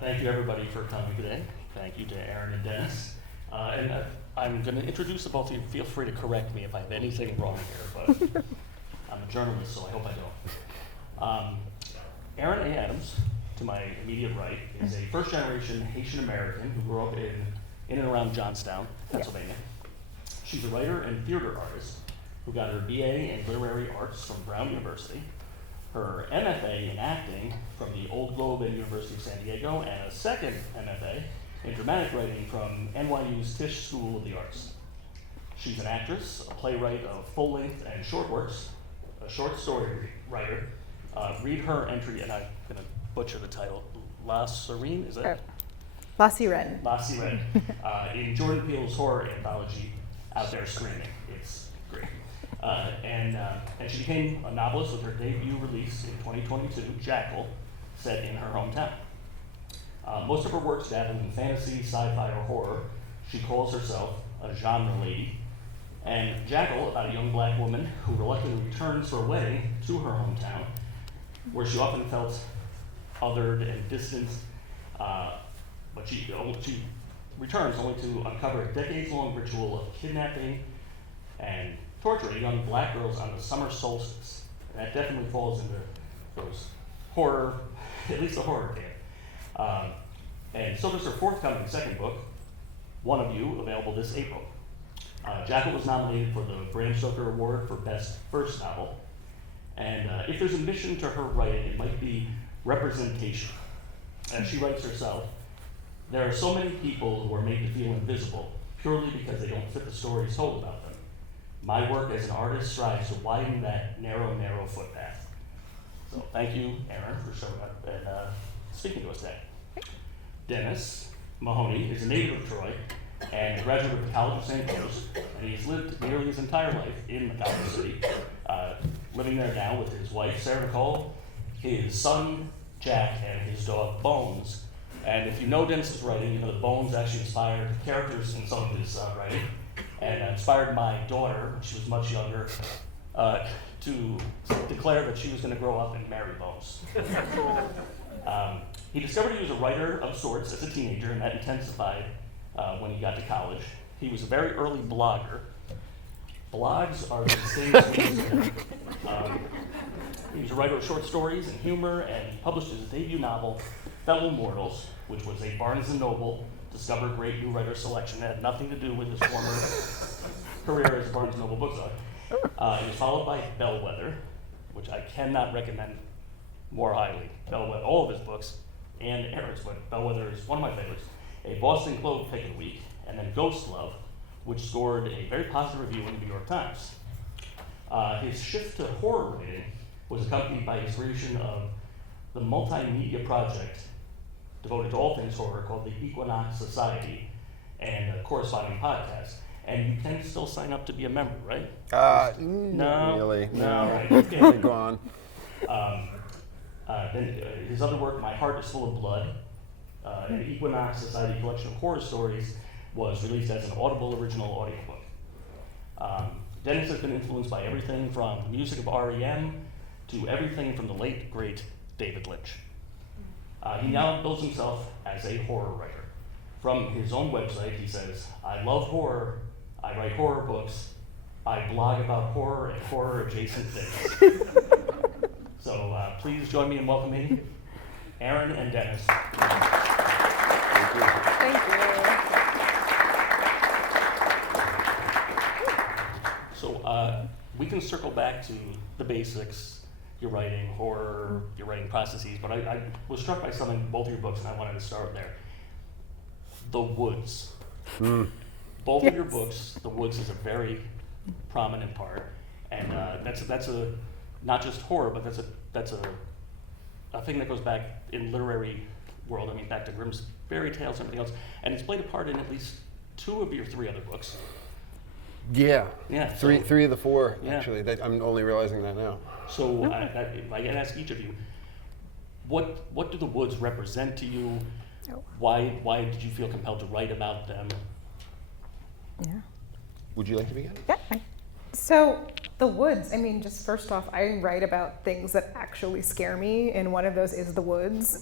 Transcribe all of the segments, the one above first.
Thank you, everybody, for coming today. Thank you to Erin and Dennis. I'm going to introduce the both of you. Feel free to correct me if I have anything wrong here, but I'm a journalist, so I hope I don't. Erin E. Adams, to my immediate right, is a first-generation Haitian American who grew up in and around Johnstown, Pennsylvania. She's a writer and theater artist who got her BA in literary arts from Brown University, her MFA in acting from the Old Globe and University of San Diego, and a second MFA in dramatic writing from NYU's Tisch School of the Arts. She's an actress, a playwright of full-length and short works, a short story writer. Read her entry, and I'm going to butcher the title, La Sirene, is it? La Sirene. La Sirene, in Jordan Peele's horror anthology, Out There Screaming. It's great. And she became a novelist with her debut release in 2022, Jackal, set in her hometown. Most of her works dabble in fantasy, sci-fi, or horror. She calls herself a genre lady. And Jackal, about a young black woman who reluctantly returns for a wedding to her hometown, where she often felt othered and distant, but she returns only to uncover a decades-long ritual of kidnapping and torturing young black girls on the summer solstice. And that definitely falls into those horror, at least the horror camp. And so does her forthcoming second book, One of You, available this April. Jackal was nominated for the Bram Stoker Award for Best First Novel. And if there's a mission to her writing, it might be representation. As she writes herself, there are so many people who are made to feel invisible purely because they don't fit the stories told about them. My work as an artist strives to widen that narrow, narrow footpath. So thank you, Erin, for showing up and speaking to us today. Dennis Mahoney is a native of Troy and a graduate of the College of St. Louis, and he's lived nearly his entire life in the capital city, living there now with his wife, Sarah Nicole, his son, Jack, and his dog, Bones. And if you know Dennis's writing, you know that Bones actually inspired characters in some of his writing, and inspired my daughter, when she was much younger, to declare that she was going to grow up and marry Bones. He discovered he was a writer of sorts as a teenager, and that intensified when he got to college. He was a very early blogger. Blogs are these things. He was a writer of short stories and humor, and he published his debut novel, Fellow Mortals, which was a Barnes & Noble Discover Great New Writer selection. It had nothing to do with his former career as a Barnes & Noble bookseller. It was followed by Bellwether, which I cannot recommend more highly. Bellwether, all of his books, and Erin's, but Bellwether is one of my favorites. A Boston Globe Pick of the Week, and then Ghost Love, which scored a very positive review in the New York Times. His shift to horror writing was accompanied by his creation of the multimedia project devoted to all things horror called the Equinox Society, and a corresponding podcast. And you can still sign up to be a member, right? No, really? No, right. Okay. Go on. Then his other work, My Heart is Full of Blood, an Equinox Society collection of horror stories, was released as an Audible original audiobook. Dennis has been influenced by everything from the music of R.E.M. to everything from the late, great David Lynch. He now bills himself as a horror writer. From his own website, he says, I love horror, I write horror books, I blog about horror and horror-adjacent things. So please join me in welcoming Erin and Dennis. Thank you. So we can circle back to the basics, your writing, horror, your writing processes, but I was struck by something in both of your books, and I wanted to start there. The woods. Both of your books, the woods is a very prominent part, and that's a not just horror, but that's a thing that goes back in literary world. I mean, back to Grimm's fairy tales and everything else, and it's played a part in at least 2 of your 3 other books. Yeah. So, 3 of the 4, yeah. actually. I'm only realizing that now. So I can ask each of you, what do the woods represent to you? Why did you feel compelled to write about them? Yeah. Would you like to begin? Yeah. So the woods, I mean, just first off, I write about things that actually scare me, and one of those is the woods.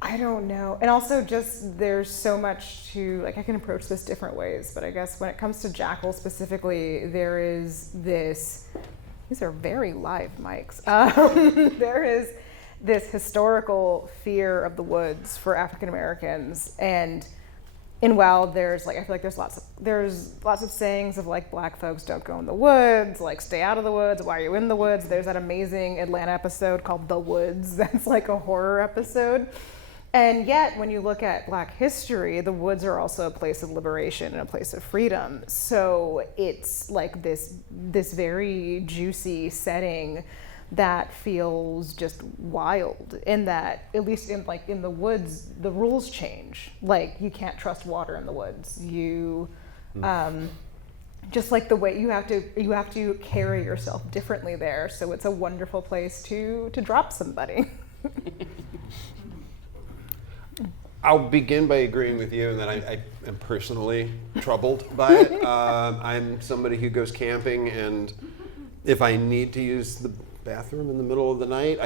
I don't know. And also just there's so much to, like, I can approach this different ways, but I guess when it comes to Jackal specifically, there is this, these are very live mics. There is this historical fear of the woods for African Americans, and while there's like, I feel like there's lots of sayings of like black folks don't go in the woods, like stay out of the woods, why are you in the woods? There's that amazing Atlanta episode called The Woods that's like a horror episode. And yet when you look at black history, the woods are also a place of liberation and a place of freedom. So it's like this very juicy setting that feels just wild, in that, at least in the woods, the rules change. Like, you can't trust water in the woods. You just like the way you have to carry yourself differently there. So it's a wonderful place to drop somebody. I'll begin by agreeing with you in that I am personally troubled by it. I'm somebody who goes camping, and if I need to use the bathroom in the middle of the night,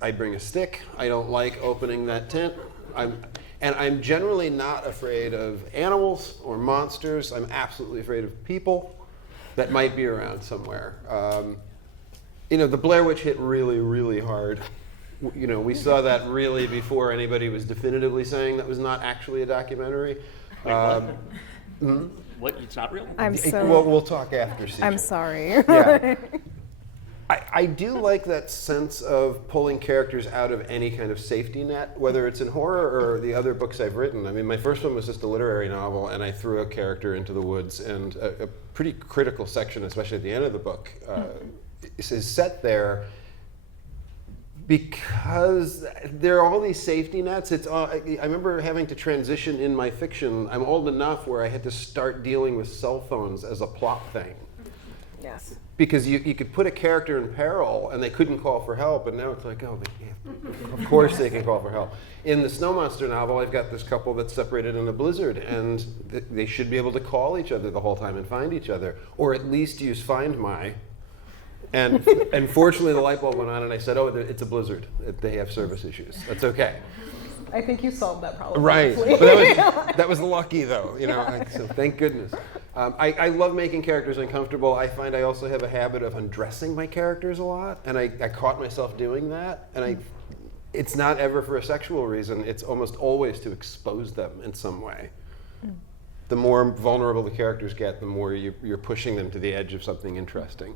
I bring a stick. I don't like opening that tent. I'm generally not afraid of animals or monsters. I'm absolutely afraid of people that might be around somewhere. The Blair Witch hit really, really hard. We saw that really before anybody was definitively saying that was not actually a documentary. Wait, what? It's not real? Well, we'll talk after CJ. I'm sorry. Yeah. I do like that sense of pulling characters out of any kind of safety net, whether it's in horror or the other books I've written. I mean, my first one was just a literary novel, and I threw a character into the woods, and a pretty critical section, especially at the end of the book, is set there because there are all these safety nets. I remember having to transition in my fiction. I'm old enough where I had to start dealing with cell phones as a plot thing. Yes. Because you could put a character in peril and they couldn't call for help, and now it's like, oh, of course they can call for help. In the Snow Monster novel, I've got this couple that's separated in a blizzard, and they should be able to call each other the whole time and find each other, or at least use Find My. And fortunately, the light bulb went on, and I said, oh, it's a blizzard. They have service issues. That's okay. I think you solved that problem. Right, but that was lucky, though. So thank goodness. I love making characters uncomfortable. I find I also have a habit of undressing my characters a lot, and I caught myself doing that. And it's not ever for a sexual reason. It's almost always to expose them in some way. The more vulnerable the characters get, the more you're pushing them to the edge of something interesting.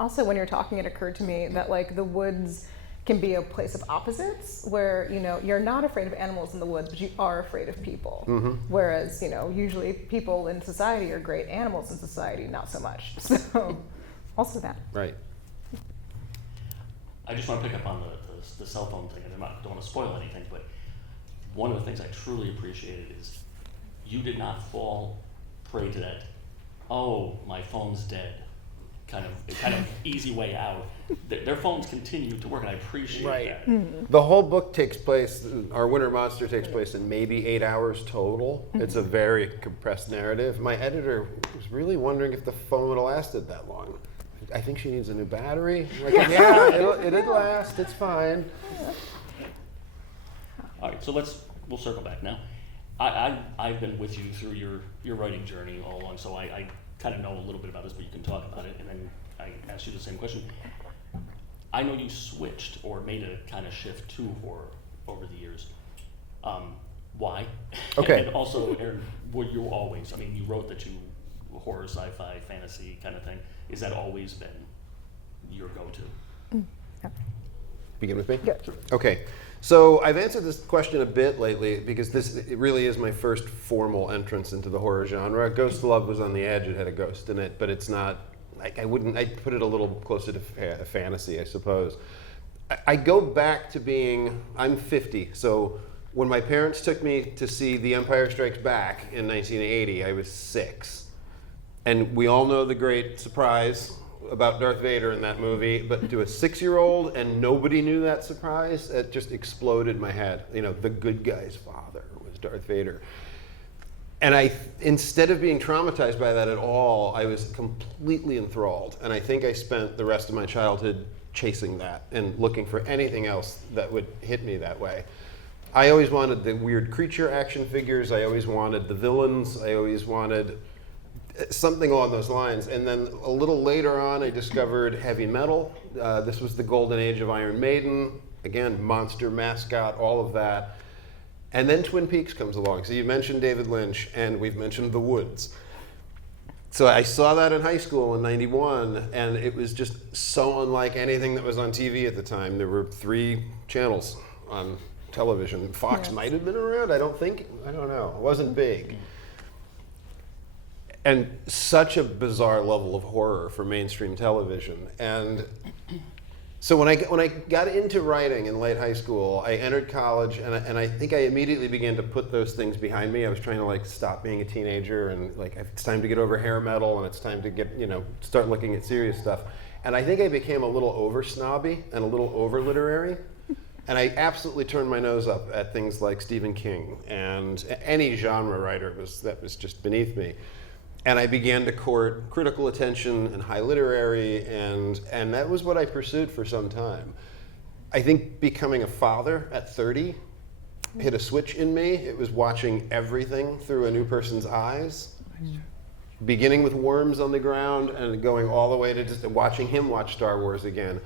Also, when you're talking, it occurred to me that like the woods can be a place of opposites, where you're not afraid of animals in the woods, but you are afraid of people. Mm-hmm. Whereas usually people in society are great, animals in society not so much. So also that. Right. I just want to pick up on the cell phone thing, and don't want to spoil anything, but one of the things I truly appreciated is you did not fall prey to that, oh, my phone's dead, kind of easy way out. Their phones continue to work, and I appreciate that. Mm-hmm. The whole book takes place, our Winter Monster takes place in maybe 8 hours total. Mm-hmm. It's a very compressed narrative. My editor was really wondering if the phone would have lasted that long. I think she needs a new battery. Like, yeah, it'll last, it's fine. All right, so we'll circle back now. I've been with you through your writing journey all along, so I kind of know a little bit about this, but you can talk about it, and then I asked you the same question. I know you switched or made a kind of shift to horror over the years. Why? Okay. And also, Erin, were you always, you wrote that you horror, sci-fi, fantasy kind of thing. Is that always been your go-to? Yeah. Begin with me? Yeah. Okay. So I've answered this question a bit lately because it really is my first formal entrance into the horror genre. Ghost Love was on the edge. It had a ghost in it, but it's not, I'd put it a little closer to fantasy, I suppose. I go back to I'm 50, so when my parents took me to see The Empire Strikes Back in 1980, I was 6. And we all know the great surprise about Darth Vader in that movie, but to a 6-year-old, and nobody knew that surprise, it just exploded my head. The good guy's father was Darth Vader. And instead of being traumatized by that at all, I was completely enthralled. And I think I spent the rest of my childhood chasing that and looking for anything else that would hit me that way. I always wanted the weird creature action figures. I always wanted the villains. I always wanted something along those lines. And then a little later on, I discovered heavy metal. This was the golden age of Iron Maiden. Again, monster, mascot, all of that. And then Twin Peaks comes along. So you mentioned David Lynch, and we've mentioned The Woods. So I saw that in high school in '91, and it was just so unlike anything that was on TV at the time. There were 3 channels on television. Fox might have been around, I don't know. It wasn't big. And such a bizarre level of horror for mainstream television. And so when I got into writing in late high school, I entered college, and I think I immediately began to put those things behind me. I was trying to like stop being a teenager, and like it's time to get over hair metal, and it's time to get start looking at serious stuff. And I think I became a little over snobby and a little over literary, and I absolutely turned my nose up at things like Stephen King and any genre writer that was just beneath me. And I began to court critical attention and high literary, and that was what I pursued for some time. I think becoming a father at 30 hit a switch in me. It was watching everything through a new person's eyes, beginning with worms on the ground and going all the way to just watching him watch Star Wars again.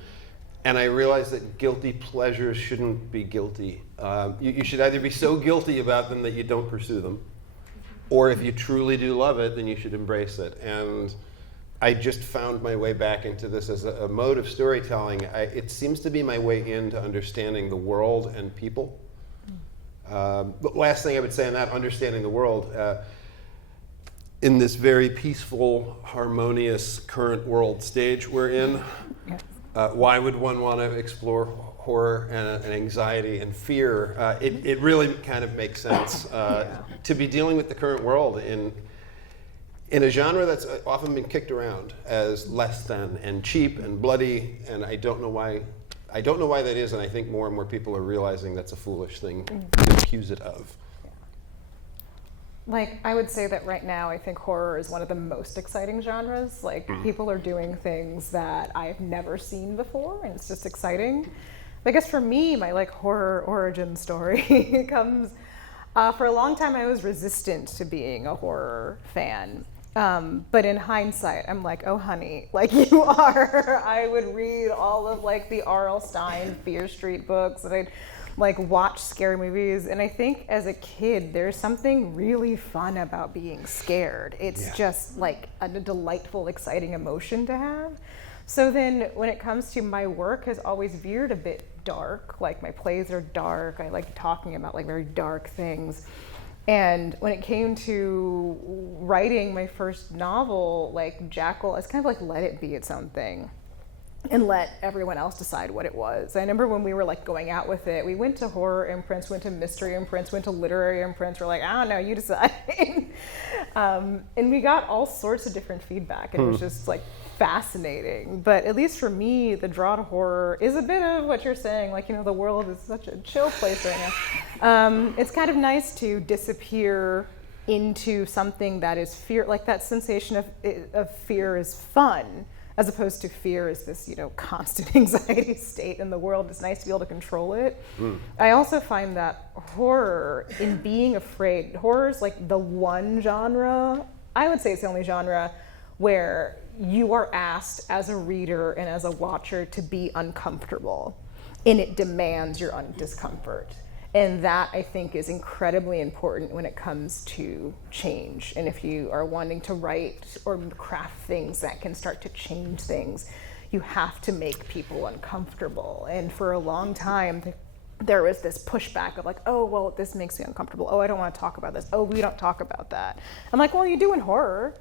And I realized that guilty pleasures shouldn't be guilty. You should either be so guilty about them that you don't pursue them, or if you truly do love it, then you should embrace it. And I just found my way back into this as a mode of storytelling. It seems to be my way into understanding the world and people. The last thing I would say on that, understanding the world, in this very peaceful, harmonious, current world stage we're in, why would one want to explore horror and anxiety and fear? It really kind of makes sense to be dealing with the current world in a genre that's often been kicked around as less than and cheap and bloody, and I don't know why that is, and I think more and more people are realizing that's a foolish thing to accuse it of. Like, I would say that right now, I think horror is one of the most exciting genres. Like, people are doing things that I've never seen before, and it's just exciting. I guess for me, my like horror origin story comes, for a long time I was resistant to being a horror fan. But in hindsight, I'm like, oh honey, like you are. I would read all of like the R.L. Stine Fear Street books, and I'd like watch scary movies. And I think as a kid, there's something really fun about being scared. It's just like a delightful, exciting emotion to have. So then when it comes to my work has always veered a bit dark. Like my plays are dark. I like talking about like very dark things. And when it came to writing my first novel, like Jackal, I was kind of like, let it be its own thing and let everyone else decide what it was. I remember when we were like going out with it, we went to horror imprints, went to mystery imprints, went to literary imprints. We're like, I don't know, you decide. And we got all sorts of different feedback, and it was just like fascinating. But at least for me, the draw to horror is a bit of what you're saying, like, the world is such a chill place right now. It's kind of nice to disappear into something that is fear, like that sensation of fear is fun, as opposed to fear is this, constant anxiety state in the world. It's nice to be able to control it. I also find that horror, in being afraid, horror is like the one genre, I would say it's the only genre, where you are asked as a reader and as a watcher to be uncomfortable, and it demands your discomfort. And that, I think, is incredibly important when it comes to change. And if you are wanting to write or craft things that can start to change things, you have to make people uncomfortable. And for a long time, there was this pushback of like, oh, well, this makes me uncomfortable. Oh, I don't want to talk about this. Oh, we don't talk about that. I'm like, well, you do in horror,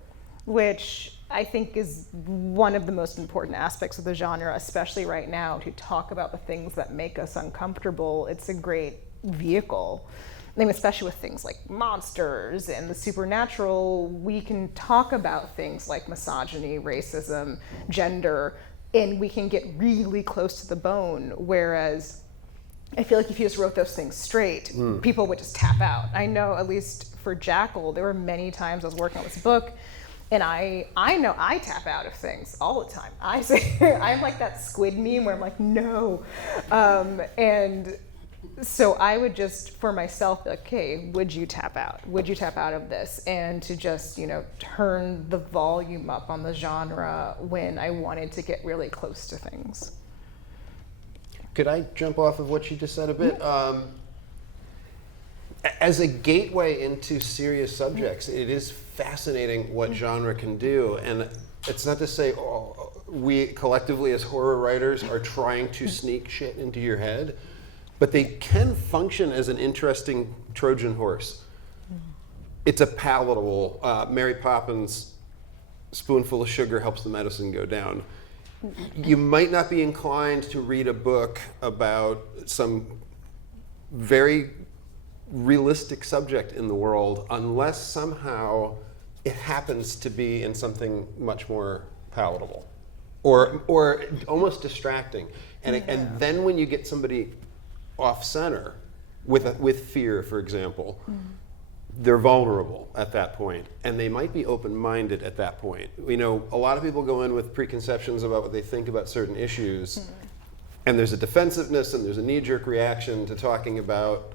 which I think is one of the most important aspects of the genre, especially right now, to talk about the things that make us uncomfortable. It's a great vehicle. I mean, especially with things like monsters and the supernatural, we can talk about things like misogyny, racism, gender, and we can get really close to the bone, whereas I feel like if you just wrote those things straight, people would just tap out. I know, at least for Jackal, there were many times I was working on this book, and I know I tap out of things all the time. I say, I'm like that squid meme where I'm like, no. And so I would just, for myself, be like, okay, would you tap out? Would you tap out of this? And to just, turn the volume up on the genre when I wanted to get really close to things. Could I jump off of what you just said a bit? As a gateway into serious subjects, it is fascinating what genre can do. And it's not to say we collectively as horror writers are trying to sneak shit into your head, but they can function as an interesting Trojan horse. It's a palatable, Mary Poppins, spoonful of sugar helps the medicine go down. You might not be inclined to read a book about some very realistic subject in the world unless somehow it happens to be in something much more palatable or almost distracting. And then when you get somebody off center with fear, for example, they're vulnerable at that point, and they might be open-minded at that point. A lot of people go in with preconceptions about what they think about certain issues, and there's a defensiveness and there's a knee-jerk reaction to talking about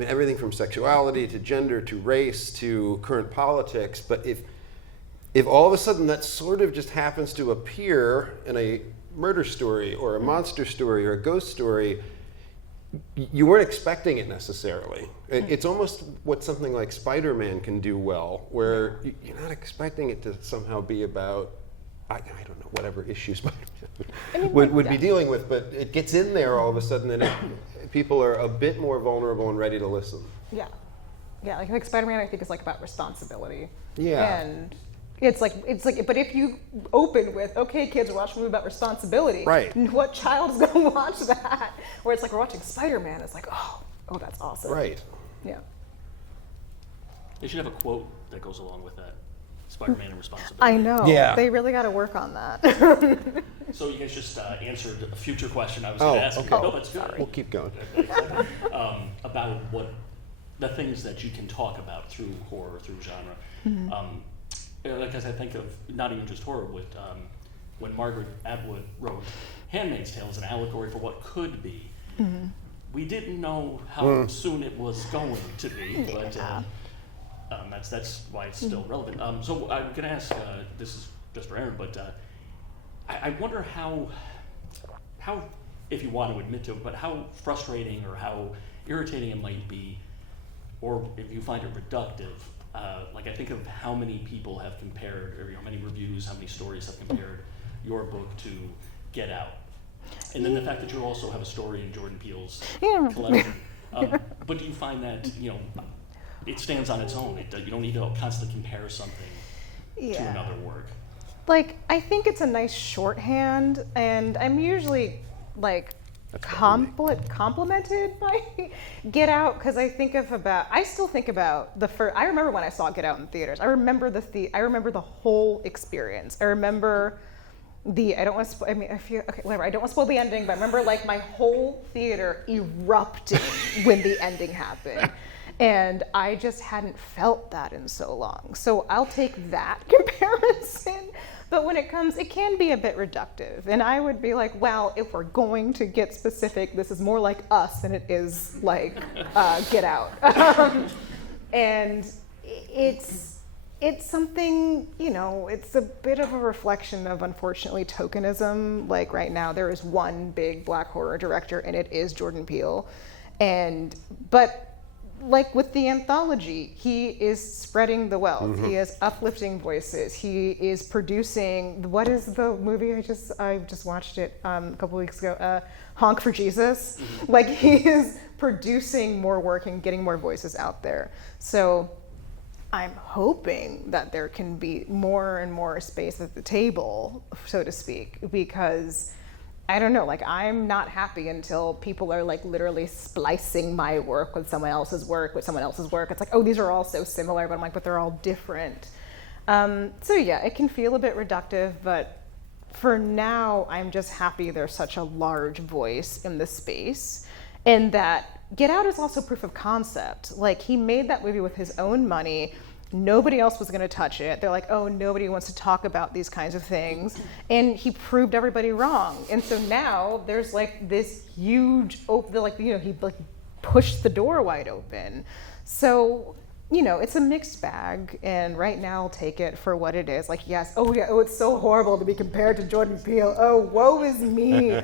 everything from sexuality to gender to race to current politics. But if all of a sudden that sort of just happens to appear in a murder story or a monster story or a ghost story, you weren't expecting it necessarily. It's almost what something like Spider-Man can do well, where you're not expecting it to somehow be about, I don't know, whatever issue Spider-Man would be dealing with, but it gets in there all of a sudden and people are a bit more vulnerable and ready to listen. Yeah, like Spider-Man I think is like about responsibility. Yeah. And it's like, but if you open with, okay, kids, we're watching a movie about responsibility. Right. What child is going to watch that? Where it's like, we're watching Spider-Man. It's like, oh, that's awesome. Right. Yeah. They should have a quote that goes along with that. Spider-Man and responsibility. I know. Yeah. They really got to work on that. So you guys just answered a future question I was going to ask. Okay. No, that's good. We'll keep going. About what the things that you can talk about through horror, through genre. Because I think of not even just horror, but when Margaret Atwood wrote *Handmaid's Tale* as an allegory for what could be, we didn't know how soon it was going to be, but that's why it's still relevant. So I'm going to ask, this is just for Erin, but I wonder how, if you want to admit to it, but how frustrating or how irritating it might be, or if you find it reductive. Like I think of how many people have compared, or how many reviews, how many stories have compared your book to Get Out. And then the fact that you also have a story in Jordan Peele's collection. But do you find that, it stands on its own? You don't need to constantly compare something to another work. Like, I think it's a nice shorthand, and I'm usually like complimented by Get Out, because I still think about the first. I remember when I saw Get Out in theaters. I remember I remember the whole experience. I remember I don't want to spoil. I mean, whatever. I don't want to spoil the ending, but I remember like my whole theater erupting when the ending happened. And I just hadn't felt that in so long. So I'll take that comparison. But when it can be a bit reductive. And I would be like, well, if we're going to get specific, this is more like Us than it is like Get Out. And it's something, it's a bit of a reflection of, unfortunately, tokenism. Like right now, there is one big Black horror director, and it is Jordan Peele. But like with the anthology, he is spreading the wealth. He is uplifting voices. He is producing. What is the movie I just watched it a couple weeks ago? Honk for Jesus. Like he is producing more work and getting more voices out there. So I'm hoping that there can be more and more space at the table, so to speak, because I don't know, like I'm not happy until people are like literally splicing my work with someone else's work with someone else's work. It's like, oh, these are all so similar, but I'm like, but they're all different. So yeah, it can feel a bit reductive, but for now, I'm just happy there's such a large voice in the space. And that Get Out is also proof of concept. Like, he made that movie with his own money. Nobody else was going to touch it. They're like, oh, nobody wants to talk about these kinds of things. And he proved everybody wrong. And so now there's like this huge, he like pushed the door wide open. So, it's a mixed bag. And right now I'll take it for what it is. Like, yes, it's so horrible to be compared to Jordan Peele. Oh, woe is me.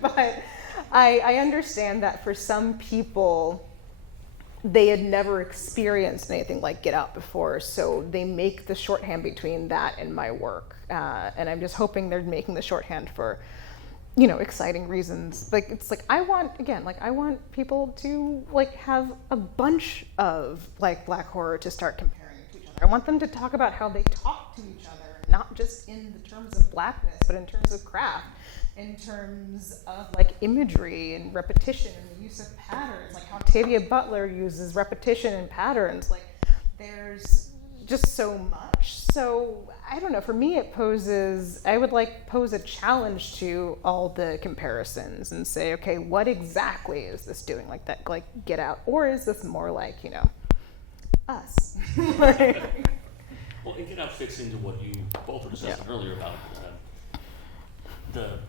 But I understand that for some people, they had never experienced anything like Get Out before, so they make the shorthand between that and my work. And I'm just hoping they're making the shorthand for, exciting reasons. Like, it's like, I want people to like have a bunch of like Black horror to start comparing to each other. I want them to talk about how they talk to each other, not just in the terms of Blackness, but in terms of craft, in terms of like imagery and repetition and the use of patterns, like how Octavia Butler uses repetition and patterns. Like, there's just so much. So I don't know, for me I would pose a challenge to all the comparisons and say, okay, what exactly is this doing like that, like Get Out? Or is this more like, us? Well, and Get Out fits into what you both were discussing earlier about the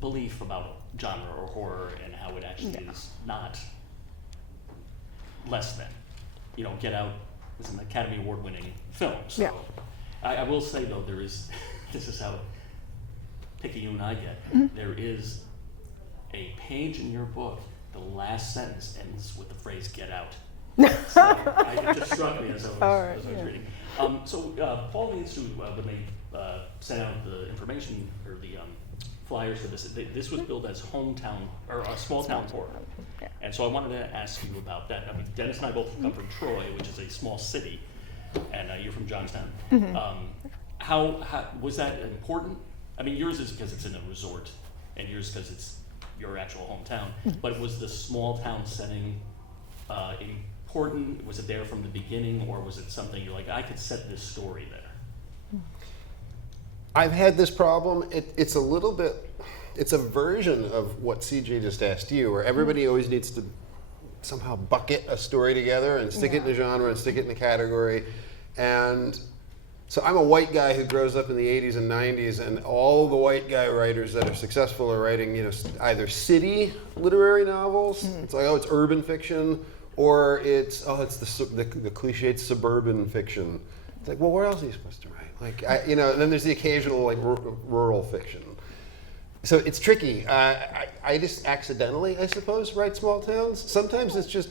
belief about genre or horror and how it actually is not less than. Get Out is an Academy Award-winning film. So I will say, though, this is how picky you and I get. There is a page in your book, the last sentence ends with the phrase "Get Out." So it just struck me as I was reading. Paul and the Institute, when they sent out the information or the flyers for this was billed as hometown or a small town horror. And so I wanted to ask you about that. I mean, Dennis and I both come from Troy, which is a small city, and you're from Johnstown. How was that important? I mean, yours is because it's in a resort, and yours because it's your actual hometown. But was the small town setting important? Was it there from the beginning, or was it something you're like, I could set this story there? I've had this problem. It's a little bit, it's a version of what CJ just asked you, where everybody always needs to somehow bucket a story together and stick it in a genre and stick it in a category. And so I'm a white guy who grows up in the 80s and 90s, and all the white guy writers that are successful are writing, either city literary novels. It's like, it's urban fiction, or it's the cliched suburban fiction. It's like, well, where else are you supposed to write? Like, and then there's the occasional like rural fiction. So it's tricky. I just accidentally, I suppose, write small towns. Sometimes it's just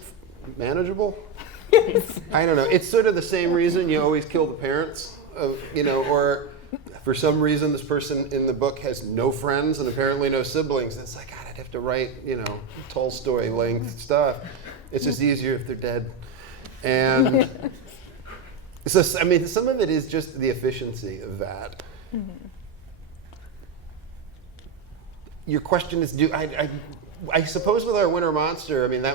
manageable. I don't know. It's sort of the same reason you always kill the parents, or for some reason this person in the book has no friends and apparently no siblings. It's like, God, I'd have to write, Tolstoy length stuff. It's just easier if they're dead. And so, I mean, some of it is just the efficiency of that. Your question is, I suppose with our Winter Monster, I mean, I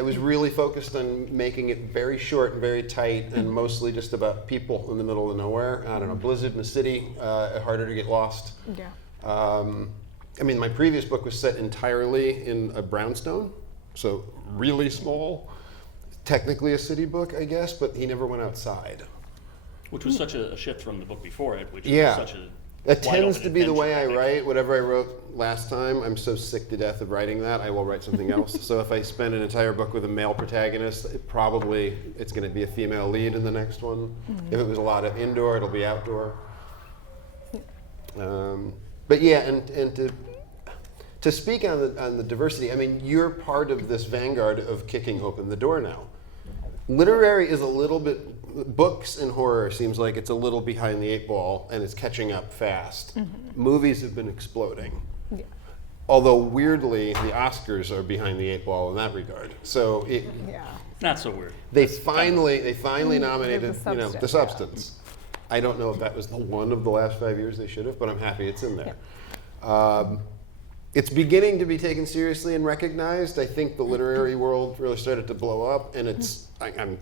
was really focused on making it very short and very tight and mostly just about people in the middle of nowhere. I don't know, blizzard in the city, harder to get lost. Yeah. I mean, my previous book was set entirely in a brownstone, so really small. Technically a city book, I guess, but he never went outside. Which was such a shift from the book before it, which was such a That tends to be the way I write. Whatever I wrote last time, I'm so sick to death of writing that, I will write something else. So if I spend an entire book with a male protagonist, it's going to be a female lead in the next one. If it was a lot of indoor, it'll be outdoor. But yeah, and to speak on the diversity, I mean, you're part of this vanguard of kicking open the door now. Literary is a little bit, books and horror seems like it's a little behind the eight ball and it's catching up fast. Movies have been exploding. Yeah. Although weirdly, the Oscars are behind the eight ball in that regard. So not so weird. They finally nominated The Substance. I don't know if that was the one of the last 5 years they should have, but I'm happy it's in there. Yeah. It's beginning to be taken seriously and recognized. I think the literary world really started to blow up, and I'm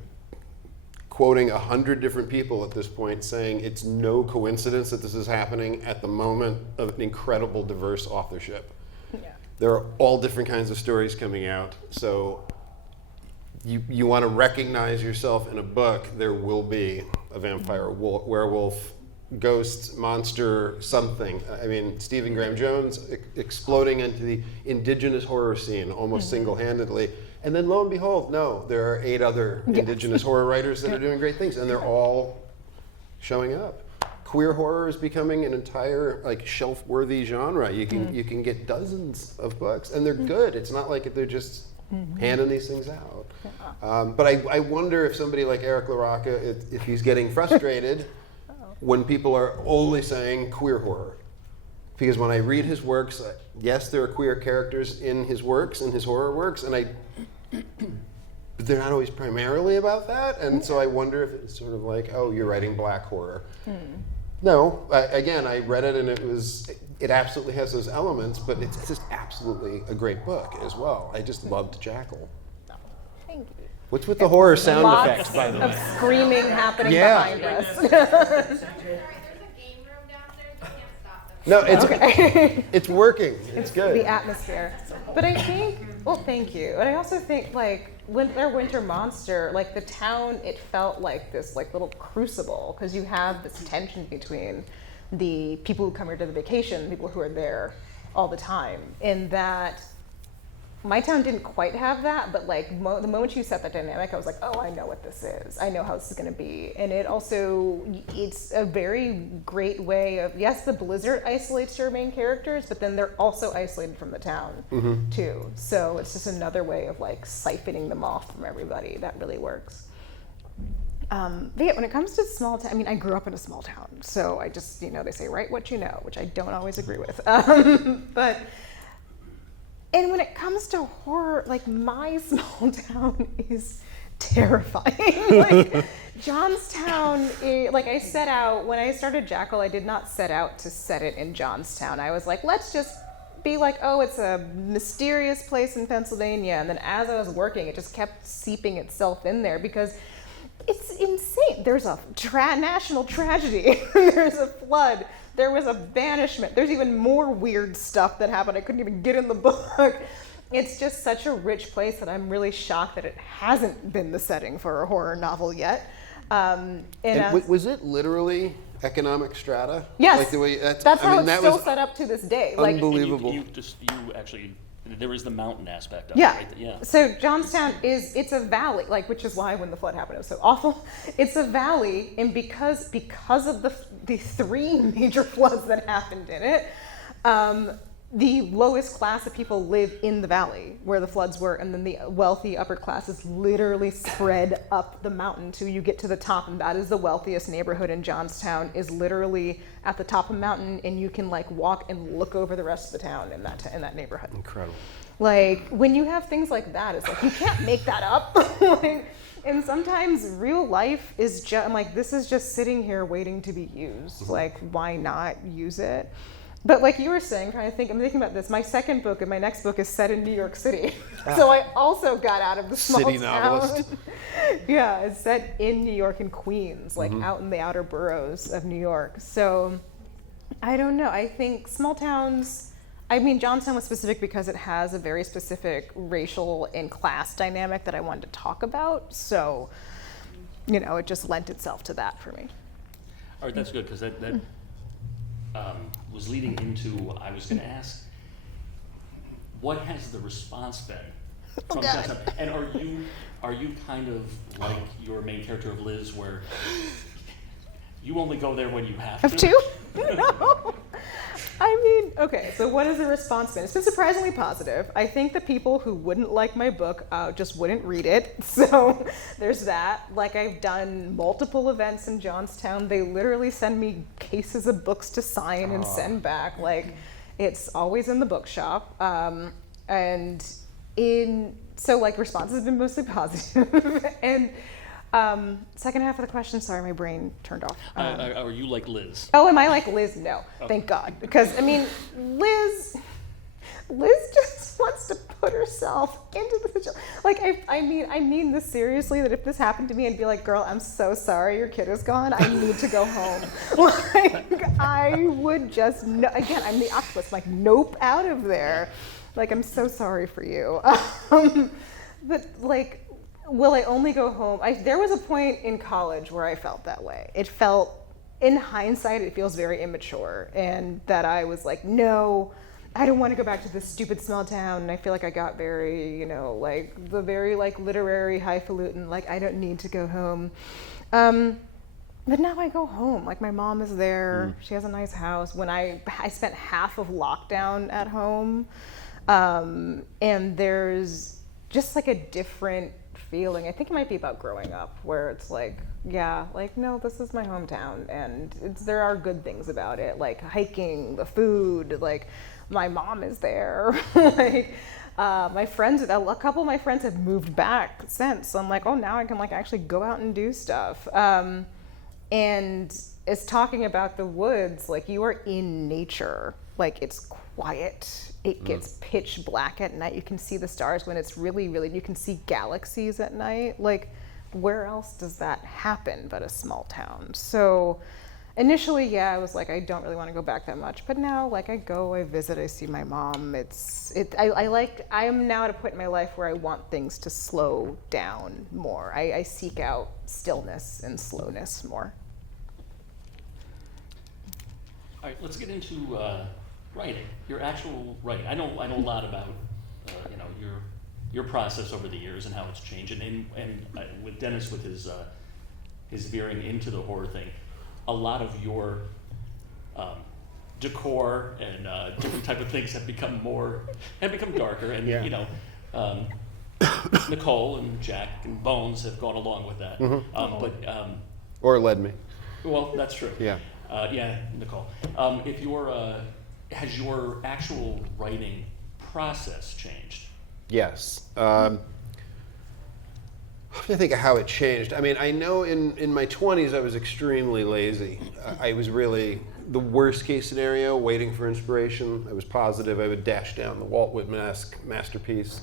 quoting 100 different people at this point saying it's no coincidence that this is happening at the moment of an incredible diverse authorship. Yeah. There are all different kinds of stories coming out, so you want to recognize yourself in a book, there will be a vampire, werewolf, ghost, monster, something. I mean, Stephen Graham Jones exploding into the indigenous horror scene almost single-handedly. And then lo and behold, no, there are 8 other indigenous horror writers that are doing great things, and they're all showing up. Queer horror is becoming an entire like shelf-worthy genre. You can get dozens of books, and they're good. It's not like they're just handing these things out. But I wonder if somebody like Eric LaRocca, if he's getting frustrated when people are only saying queer horror. Because when I read his works, yes, there are queer characters in his works, in his horror works, and but they're not always primarily about that. And so I wonder if it's sort of like, oh, you're writing black horror. No, again, I read it and it absolutely has those elements, but it's just absolutely a great book as well. I just loved Jackal. Thank you. What's with the horror sound Lots effects, by the way? of screaming happening Yeah. behind us. Sorry, there's a game room downstairs. You can't stop them. No, it's Okay. it's working. It's good. The atmosphere. But I think, well, thank you. And I also think, like, when their Winter Monster, like, the town, it felt like this, like, little crucible, because you have this tension between the people who come here to the vacation, people who are there all the time. In that, my town didn't quite have that, but, like, the moment you set that dynamic, I was like, oh, I know what this is. I know how this is going to be. And it also, it's a very great way of, yes, the blizzard isolates your main characters, but then they're also isolated from the town, too. So it's just another way of, like, siphoning them off from everybody. That really works. But yeah, when it comes to small town, I mean, I grew up in a small town, so I just, they say, write what you know, which I don't always agree with. And when it comes to horror, like, my small town is terrifying. Like, Johnstown, like, I set out, when I started Jackal, I did not set out to set it in Johnstown. I was like, let's just be like, oh, it's a mysterious place in Pennsylvania. And then as I was working, it just kept seeping itself in there because it's insane. There's a national tragedy. There's a flood. There was a banishment. There's even more weird stuff that happened. I couldn't even get in the book. It's just such a rich place that I'm really shocked that it hasn't been the setting for a horror novel yet. Was it literally economic strata? Yes. Like the way that's how it's still set up to this day. Like, unbelievable. You actually, there is the mountain aspect of yeah. it, right? Yeah. So Johnstown it's a valley, like, which is why when the flood happened it was so awful. It's a valley, and because of the 3 major floods that happened in it, the lowest class of people live in the valley where the floods were, and then the wealthy upper classes literally spread up the mountain till you get to the top, and that is the wealthiest neighborhood in Johnstown, is literally at the top of the mountain, and you can, like, walk and look over the rest of the town in that neighborhood. Incredible. Like, when you have things like that, it's like, you can't make that up. Like, and sometimes real life is just, I'm like, this is just sitting here waiting to be used. Like, why not use it? But like you were saying, I'm thinking about this. My second book and my next book is set in New York City. So I also got out of the small City town. novelist. Yeah, it's set in New York and Queens, like out in the outer boroughs of New York. So I don't know. I think small towns, I mean, Johnstown was specific because it has a very specific racial and class dynamic that I wanted to talk about. So, it just lent itself to that for me. All right, that's good, because that was leading into, I was going to ask, what has the response been from Johnstown? And are you kind of like your main character of Liz, where you only go there when you have to? No. I mean, okay, so what has the response been? It's been surprisingly positive. I think the people who wouldn't like my book just wouldn't read it. So there's that. Like, I've done multiple events in Johnstown. They literally send me cases of books to sign and send back. Like, it's always in the bookshop. So response has been mostly positive. And second half of the question, sorry, my brain turned off. Are you like Liz? Oh, am I like Liz? No, thank God. Because, I mean, Liz just wants to put put herself into the situation. Like, I mean this seriously, that if this happened to me, I'd be like, girl, I'm so sorry your kid is gone. I need to go home. Like, I would just, again, I'm the octopus, like, nope, out of there. Like, I'm so sorry for you. But, like, will I only go home? There was a point in college where I felt that way. It felt, in hindsight, it feels very immature. And that I was like, no, I don't want to go back to this stupid small town. And I feel like I got very, you know, like the very like literary highfalutin, like I don't need to go home. But now I go home. Like my mom is there. She has a nice house. When I spent half of lockdown at home. And there's just like a different feeling. I think it might be about growing up where it's like, yeah, like, no, this is my hometown. And there are good things about it. Like hiking, the food, like, my mom is there. Like, my friends, a couple of my friends have moved back since. So I'm like, oh, now I can like actually go out and do stuff. And it's talking about the woods, like you are in nature, like it's quiet. It gets pitch black at night. You can see the stars when it's really, you can see galaxies at night. Like, where else does that happen but a small town? So initially, yeah, I was like, I don't really want to go back that much. But now, like, I go, I visit, I see my mom. I am now at a point in my life where I want things to slow down more. I seek out stillness and slowness more. All right, let's get into writing. Your actual writing. I know a lot about you know, your process over the years and how it's changed. And with Dennis, with his veering into the horror thing, a lot of your decor and different type of things have become darker. And you know, Nicole and Jack and Bones have gone along with that. Or led me. Well, that's true. Yeah. Yeah, Nicole. Has your actual writing process changed? Yes. I'm trying to think of how it changed. I mean, I know in my 20s I was extremely lazy. I was really the worst case scenario, waiting for inspiration. I was positive I would dash down the Walt Whitman-esque masterpiece.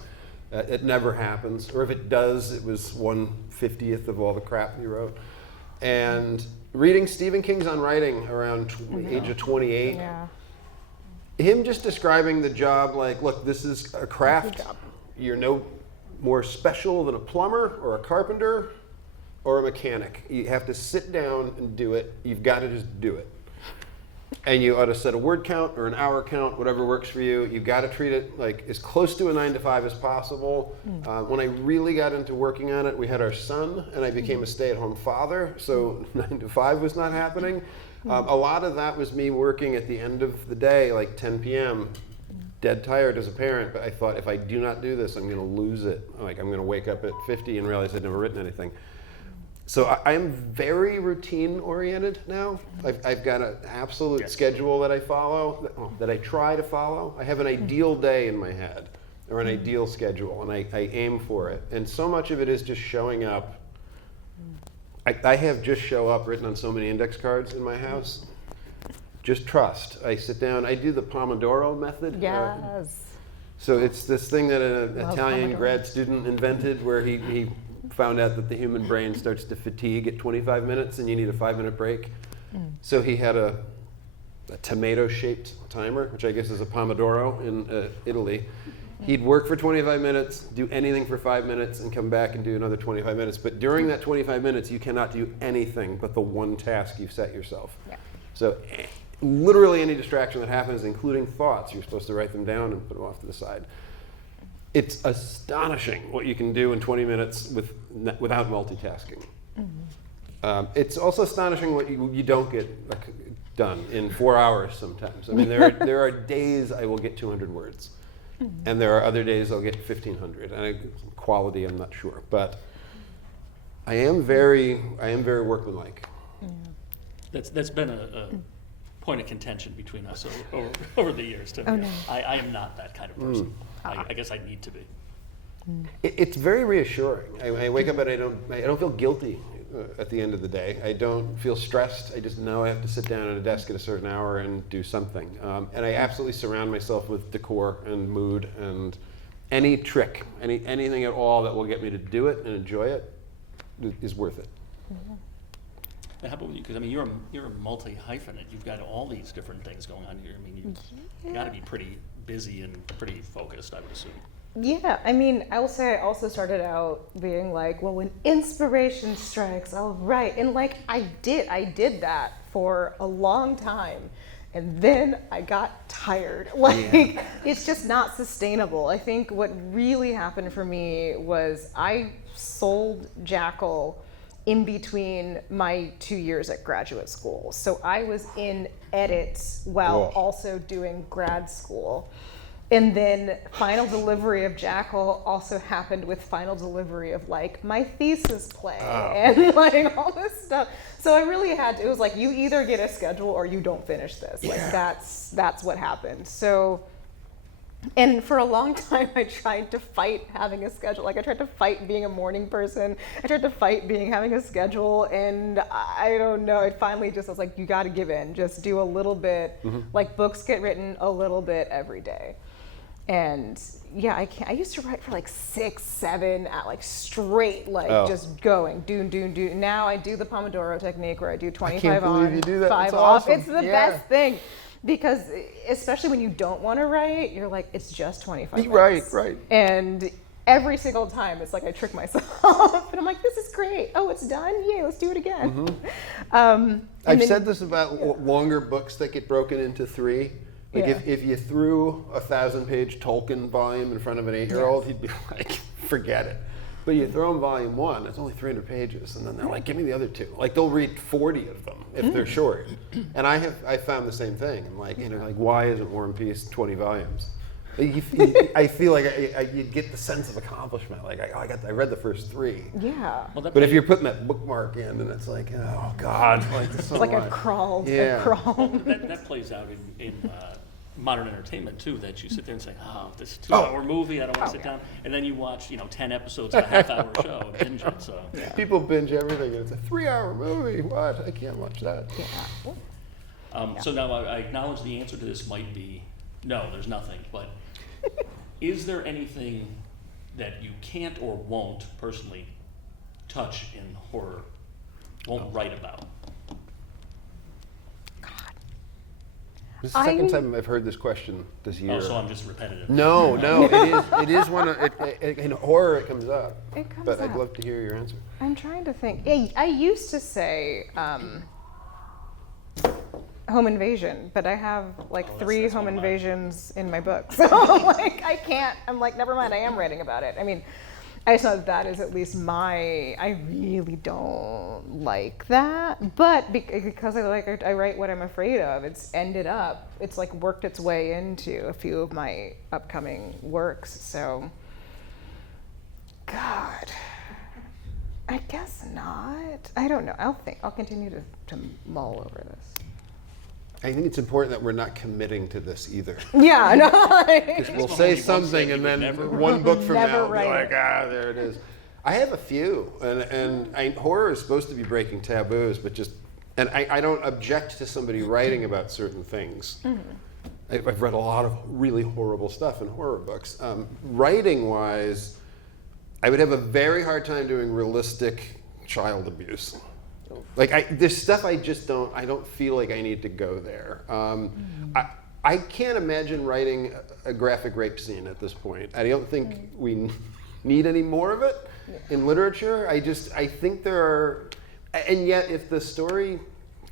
It never happens. Or if it does, it was 1/50th of all the crap he wrote. And reading Stephen King's On Writing around age of 28, him just describing the job like, look, this is a craft. You're no more special than a plumber or a carpenter or a mechanic. You have to sit down and do it. You've got to just do it. And you ought to set a word count or an hour count, whatever works for you. You've got to treat it like as close to a 9 to 5 as possible. When I really got into working on it, we had our son, and I became a stay-at-home father, so 9 to 5 was not happening. A lot of that was me working at the end of the day, like 10 p.m., dead tired as a parent, but I thought if I do not do this, I'm going to lose it. Like I'm going to wake up at 50 and realize I'd never written anything. So I'm very routine oriented now. I've got an absolute schedule that I follow, that I try to follow. I have an ideal day in my head, or an ideal schedule, and I aim for it. And so much of it is just showing up. I have just show up written on so many index cards in my house. Just trust. I sit down, I do the Pomodoro method. Yes. So it's this thing that an Love Italian Pomodoro. grad student invented where he found out that the human brain starts to fatigue at 25 minutes and you need a 5-minute break. So he had a tomato-shaped timer, which I guess is a Pomodoro in Italy. He'd work for 25 minutes, do anything for 5 minutes, and come back and do another 25 minutes. But during that 25 minutes, you cannot do anything but the one task you've set yourself. Yeah. So literally any distraction that happens, including thoughts, you're supposed to write them down and put them off to the side. It's astonishing what you can do in 20 minutes without multitasking. It's also astonishing what you don't get done in 4 hours sometimes. I mean, there are days I will get 200 words. And there are other days I'll get 1,500. And quality, I'm not sure. But I am very workmanlike. That's been a point of contention between us over the years too. Oh, no. I am not that kind of person. I guess I need to be. It's very reassuring. I wake up and I don't feel guilty at the end of the day. I don't feel stressed. I just know I have to sit down at a desk at a certain hour and do something. And I absolutely surround myself with decor and mood and any trick, anything at all that will get me to do it and enjoy it is worth it. How about you? Because I mean, you're a multi-hyphenate. You've got all these different things going on here. I mean, you got to be pretty busy and pretty focused, I would assume. Yeah, I mean, I will say I also started out being like, well, when inspiration strikes, I'll write. And like, I did that for a long time. And then I got tired. Like, it's just not sustainable. I think what really happened for me was I sold Jackal in between my 2 years at graduate school. So I was in edits while also doing grad school. And then final delivery of Jackal also happened with final delivery of like my thesis play and like all this stuff. So I really had to, it was like, you either get a schedule or you don't finish this. Like that's what happened. So, and for a long time I tried to fight having a schedule. Like I tried to fight being a morning person. I tried to fight having a schedule, and I don't know, it finally just was like, you gotta give in. Just do a little bit, like books get written a little bit every day. And yeah, I used to write for like 6, 7 at like straight, like just going, do. Now I do the Pomodoro technique where I do 25 on, you do that. 5 That's off. awesome. It's the best thing, because especially when you don't want to write, you're like, it's just 25 minutes. Right. And every single time it's like I trick myself and I'm like, this is great. Oh, it's done? Yay, let's do it again. I've said this about longer books that get broken into 3. Like if you threw a 1,000-page Tolkien volume in front of an 8-year-old, he'd be like, forget it. But you throw them volume 1, it's only 300 pages, and then they're like, give me the other 2. Like they'll read 40 of them if they're short. And I found the same thing. I'm like, like why isn't War and Peace 20 volumes? I feel like you get the sense of accomplishment. Like I read the first 3. Yeah. Well, But if you're putting that bookmark in, and it's like, oh God, like It's like I've crawled. that plays out in modern entertainment too, that you sit there and say, oh, this 2-hour movie, I don't want to sit down. And then you watch, 10 episodes of a half-hour show and binge it. So. People binge everything, and it's a 3-hour movie. What? I can't watch that. So now I acknowledge the answer to this might be no, there's nothing. But is there anything that you can't or won't personally touch in horror, won't write about? This is the second time I've heard this question this year. Oh, so I'm just repetitive. No, it is one of, in horror it comes up. It comes But up. I'd love to hear your answer. I'm trying to think. Yeah, I used to say home invasion, but I have like 3 that's home one of mine. invasions in my book. So like I can't, I'm like, never mind, I am writing about it. I mean, I just know that is at least I really don't like that. But because I write what I'm afraid of, it's like worked its way into a few of my upcoming works. So, God, I guess not. I don't know. I'll continue to mull over this. I think it's important that we're not committing to this either. Yeah, no. Because we'll say something, and then one book from Never now, we'll be write like, there it is. I have a few, and horror is supposed to be breaking taboos, but and I don't object to somebody writing about certain things. I've read a lot of really horrible stuff in horror books. Writing-wise, I would have a very hard time doing realistic child abuse. Like there's stuff I don't feel like I need to go there. I can't imagine writing a graphic rape scene at this point. I don't think we need any more of it in literature. I think there are, and yet if the story,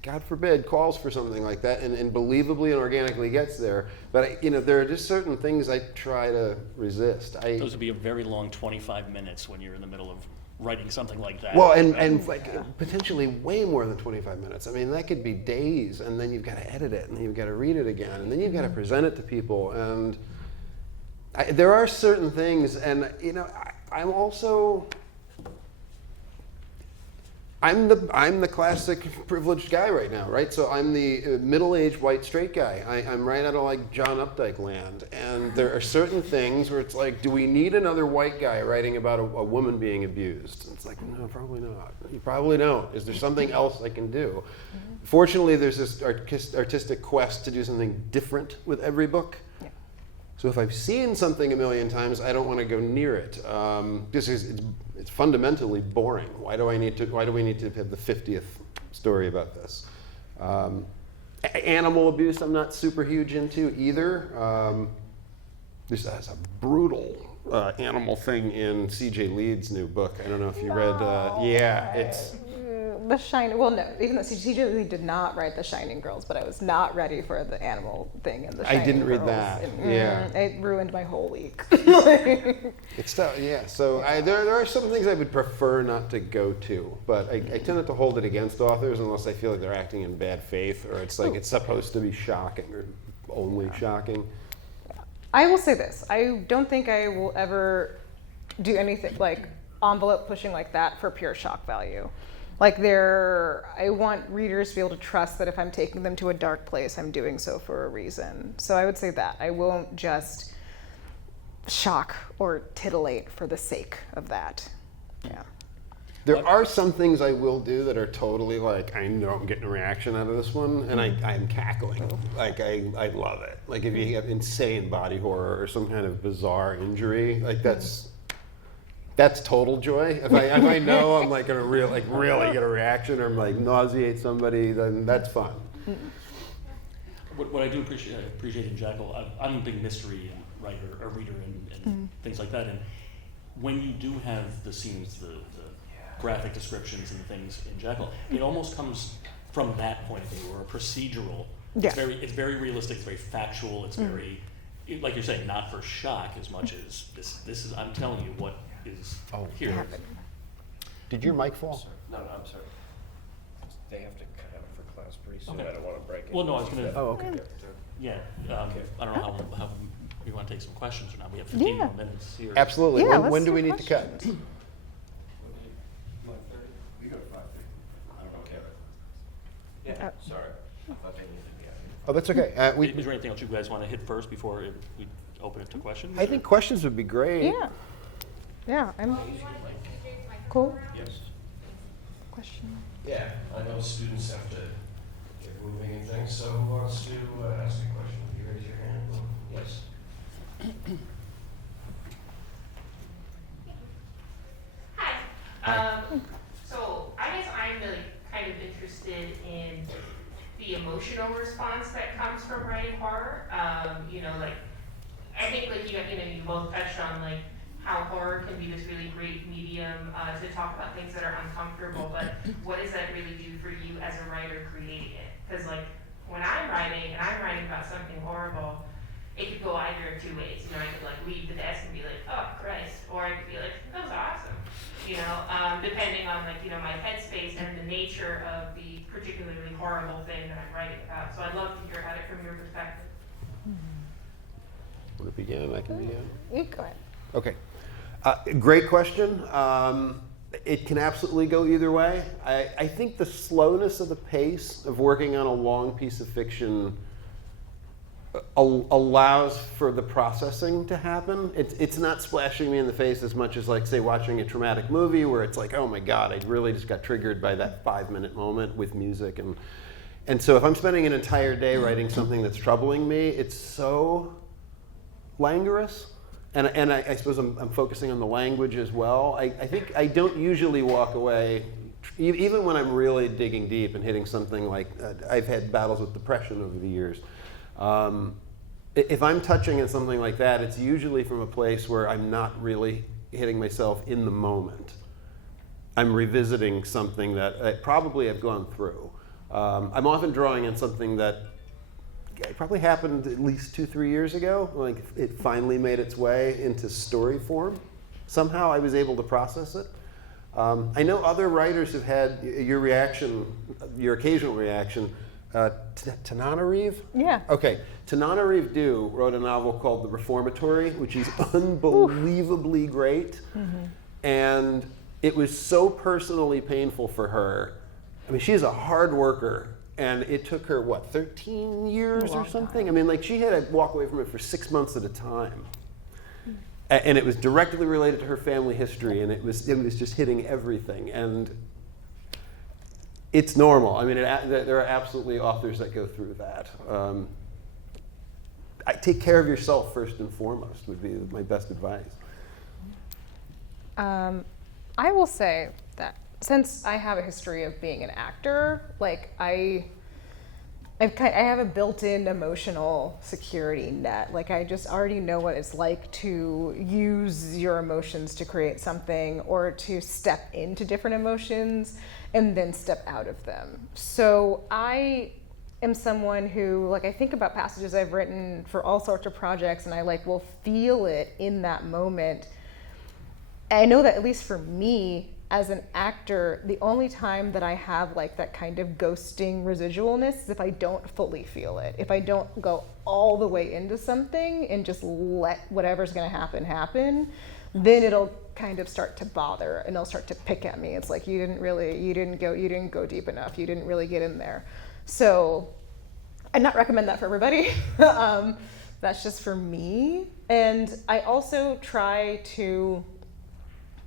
God forbid, calls for something like that and believably and organically gets there, but there are just certain things I try to resist. Those would be a very long 25 minutes when you're in the middle of writing something like that. Well, and potentially way more than 25 minutes. I mean, that could be days, and then you've got to edit it, and then you've got to read it again, and then you've got to present it to people. And there are certain things, and I'm also, I'm the classic privileged guy right now, right? So I'm the middle-aged white straight guy. I'm right out of like John Updike land, and there are certain things where it's like, do we need another white guy writing about a woman being abused? And it's like, no, probably not. You probably don't. Is there something else I can do? Fortunately, there's this artistic quest to do something different with every book. So if I've seen something a million times, I don't want to go near it. This is it's fundamentally boring. Why do we need to have the 50th story about this? Animal abuse, I'm not super huge into either. This has a brutal animal thing in C.J. Leeds' new book. I don't know if you read. Yeah, it's. The Shining. Well, no, even though CJ Lee did not write The Shining Girls, but I was not ready for the animal thing in The Shining I didn't read Girls. that. It ruined my whole week. It's tough, yeah. So there are some things I would prefer not to go to, but I tend not to hold it against authors unless I feel like they're acting in bad faith, or it's like it's supposed to be shocking or only shocking. I will say this: I don't think I will ever do anything like envelope pushing like that for pure shock value. Like I want readers to be able to trust that if I'm taking them to a dark place, I'm doing so for a reason. So I would say that I won't just shock or titillate for the sake of that. Yeah. There are some things I will do that are totally like, I know I'm getting a reaction out of this one, and I'm cackling. Like, I love it. Like, if you have insane body horror or some kind of bizarre injury, like that's total joy. If I know I'm like gonna really get a reaction, or I'm like nauseate somebody, then that's fun. What I do appreciate in Jackal, I'm a big mystery reader and things like that. And when you do have the scenes, the graphic descriptions and things in Jackal, it almost comes from that point of view, or a procedural. Yeah. It's very realistic. It's very factual. It's very, like you're saying, not for shock as much as this is. I'm telling you what is here. Did your mic fall? No, I'm sorry. They have to cut out for class pretty soon. Okay. I don't want to break it. Well, no, I was gonna. Oh, okay. Yeah. I don't know how we want to take some questions or not. We have 15 more minutes here. Absolutely. Yeah, When let's do do we need to cut? questions. We go to 5:30. I don't care. Yeah, sorry. I thought they needed to be out here. Oh, that's okay. Is there anything else you guys want to hit first before we open it to questions? I think questions would be great. Yeah. Yeah. I'm cool. Yes. Question. Yeah, I know students have to get moving and things, so who wants to ask a question? You raise your hand? Yes. Hi. So I guess I'm really kind of interested in the emotional response that comes from writing horror. Like I think like you both touched on like how horror can be this really great medium to talk about things that are uncomfortable, but what does that really do for you as a writer creating it? Because like when I'm writing and I'm writing about something horrible, it could go either of two ways. I could like leave the desk and be like, oh Christ, or I could be like, that was awesome. Depending on like my headspace and the nature of the particularly horrible thing that I'm writing about. So I'd love to hear about it from your perspective. Want to begin? I can begin. You go ahead. Okay. Great question. It can absolutely go either way. I think the slowness of the pace of working on a long piece of fiction allows for the processing to happen. It's not splashing me in the face as much as like, say, watching a traumatic movie where it's like, oh my God, I really just got triggered by that 5-minute moment with music. And so if I'm spending an entire day writing something that's troubling me, it's so languorous. And I suppose I'm focusing on the language as well. I think I don't usually walk away, even when I'm really digging deep and hitting something like, I've had battles with depression over the years. If I'm touching on something like that, it's usually from a place where I'm not really hitting myself in the moment. I'm revisiting something that I probably have gone through. I'm often drawing on something that probably happened at least 2-3 years ago. Like it finally made its way into story form. Somehow I was able to process it. I know other writers have had your reaction, your occasional reaction. Tananarive? Yeah. Okay. Tananarive Due wrote a novel called The Reformatory, which is unbelievably great. Mm-hmm. And it was so personally painful for her. I mean, she's a hard worker. And it took her, 13 years or something? Time. I mean, like, she had to walk away from it for 6 months at a time. And it was directly related to her family history, and it was just hitting everything. And it's normal. I mean, there are absolutely authors that go through that. take care of yourself first and foremost would be my best advice. I will say that since I have a history of being an actor, like I have a built-in emotional security net. Like I just already know what it's like to use your emotions to create something or to step into different emotions and then step out of them. So I am someone who, like, I think about passages I've written for all sorts of projects and I will feel it in that moment. I know that at least for me as an actor, the only time that I have that kind of ghosting residualness is if I don't fully feel it. If I don't go all the way into something and just let whatever's gonna happen, then it'll kind of start to bother and it'll start to pick at me. It's like you didn't go deep enough. You didn't really get in there. So I'd not recommend that for everybody. That's just for me. And I also try to,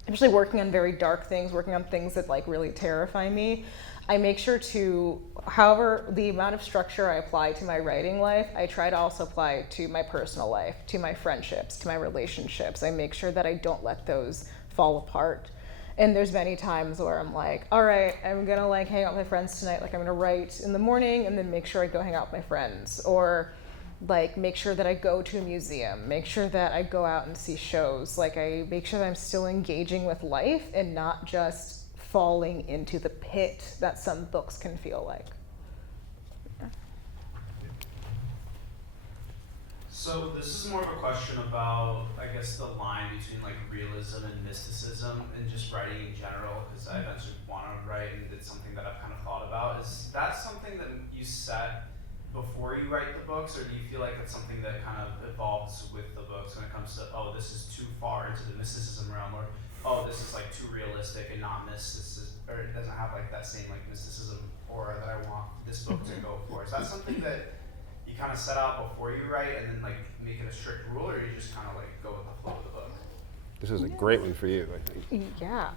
especially working on very dark things, working on things that really terrify me, I make sure to, however, the amount of structure I apply to my writing life, I try to also apply to my personal life, to my friendships, to my relationships. I make sure that I don't let those fall apart. And there's many times where I'm like, all right, I'm gonna hang out with my friends tonight. I'm gonna write in the morning and then make sure I go hang out with my friends. Or make sure that I go to a museum, make sure that I go out and see shows. I make sure that I'm still engaging with life and not just falling into the pit that some books can feel like. So this is more of a question about, I guess, the line between realism and mysticism and just writing in general, because I eventually want to write and it's something that I've kind of thought about. Is that something that you set before you write the books, or do you feel like it's something that kind of evolves with the books when it comes to, oh, this is too far into the mysticism realm, or oh, this is too realistic and not mysticism, or it doesn't have that same mysticism aura that I want this book to go for? Is that something that you kind of set out before you write and then make it a strict rule, or you just kind of go with the flow of the book? This is a great one for you, I think. Yeah.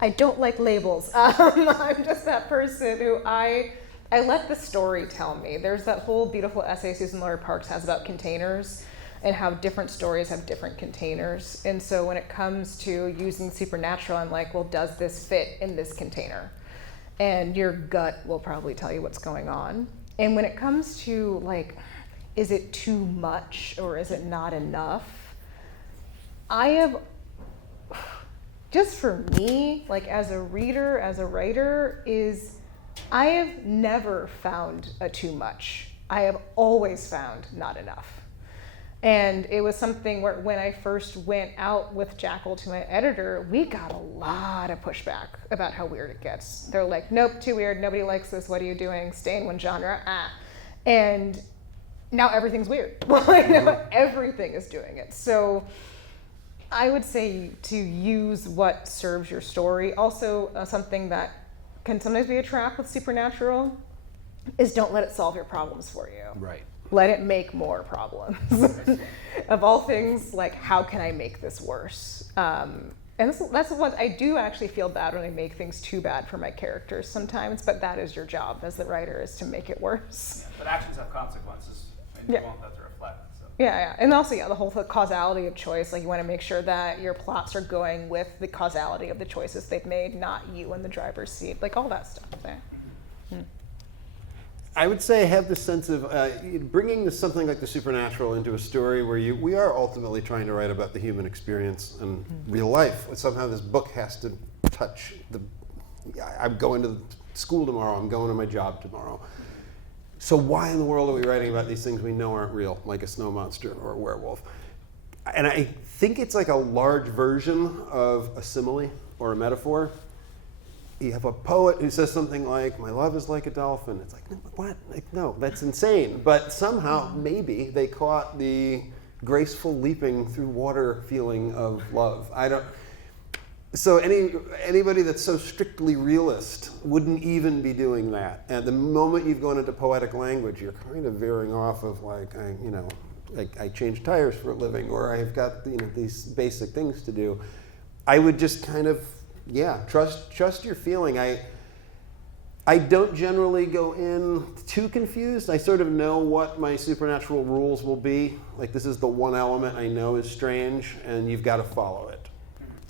I don't like labels. I'm just that person who I let the story tell me. There's that whole beautiful essay Susan Laurie Parks has about containers and how different stories have different containers. And so when it comes to using supernatural, I'm like, well, does this fit in this container? And your gut will probably tell you what's going on. And when it comes to is it too much or is it not enough? I have, just for me, as a reader, as a writer, I have never found a too much. I have always found not enough. And it was something where when I first went out with Jackal to my editor, we got a lot of pushback about how weird it gets. They're like, nope, too weird, nobody likes this, what are you doing? Stay in one genre, And now everything's weird. Everything is doing it. So I would say to use what serves your story. Also, something that can sometimes be a trap with supernatural is don't let it solve your problems for you. Right. Let it make more problems. Of all things, how can I make this worse? And that's what I do actually feel bad when I make things too bad for my characters sometimes, but that is your job as the writer, is to make it worse. Yeah, but actions have consequences, and you want that to reflect. So. Yeah. And also, the whole causality of choice. You want to make sure that your plots are going with the causality of the choices they've made, not you in the driver's seat. All that stuff. I would say I have this sense of bringing something like the supernatural into a story where we are ultimately trying to write about the human experience and real life. Somehow this book has to touch I'm going to school tomorrow, I'm going to my job tomorrow. So why in the world are we writing about these things we know aren't real, like a snow monster or a werewolf? And I think it's a large version of a simile or a metaphor. You have a poet who says something like, my love is like a dolphin. It's no, what? No, that's insane. But somehow, maybe, they caught the graceful leaping through water feeling of love. So anybody that's so strictly realist wouldn't even be doing that. And the moment you've gone into poetic language, you're kind of veering off of I change tires for a living, or I've got these basic things to do. I would just kind of trust your feeling. I don't generally go in too confused. I sort of know what my supernatural rules will be. Like, this is the one element I know is strange, and you've got to follow it.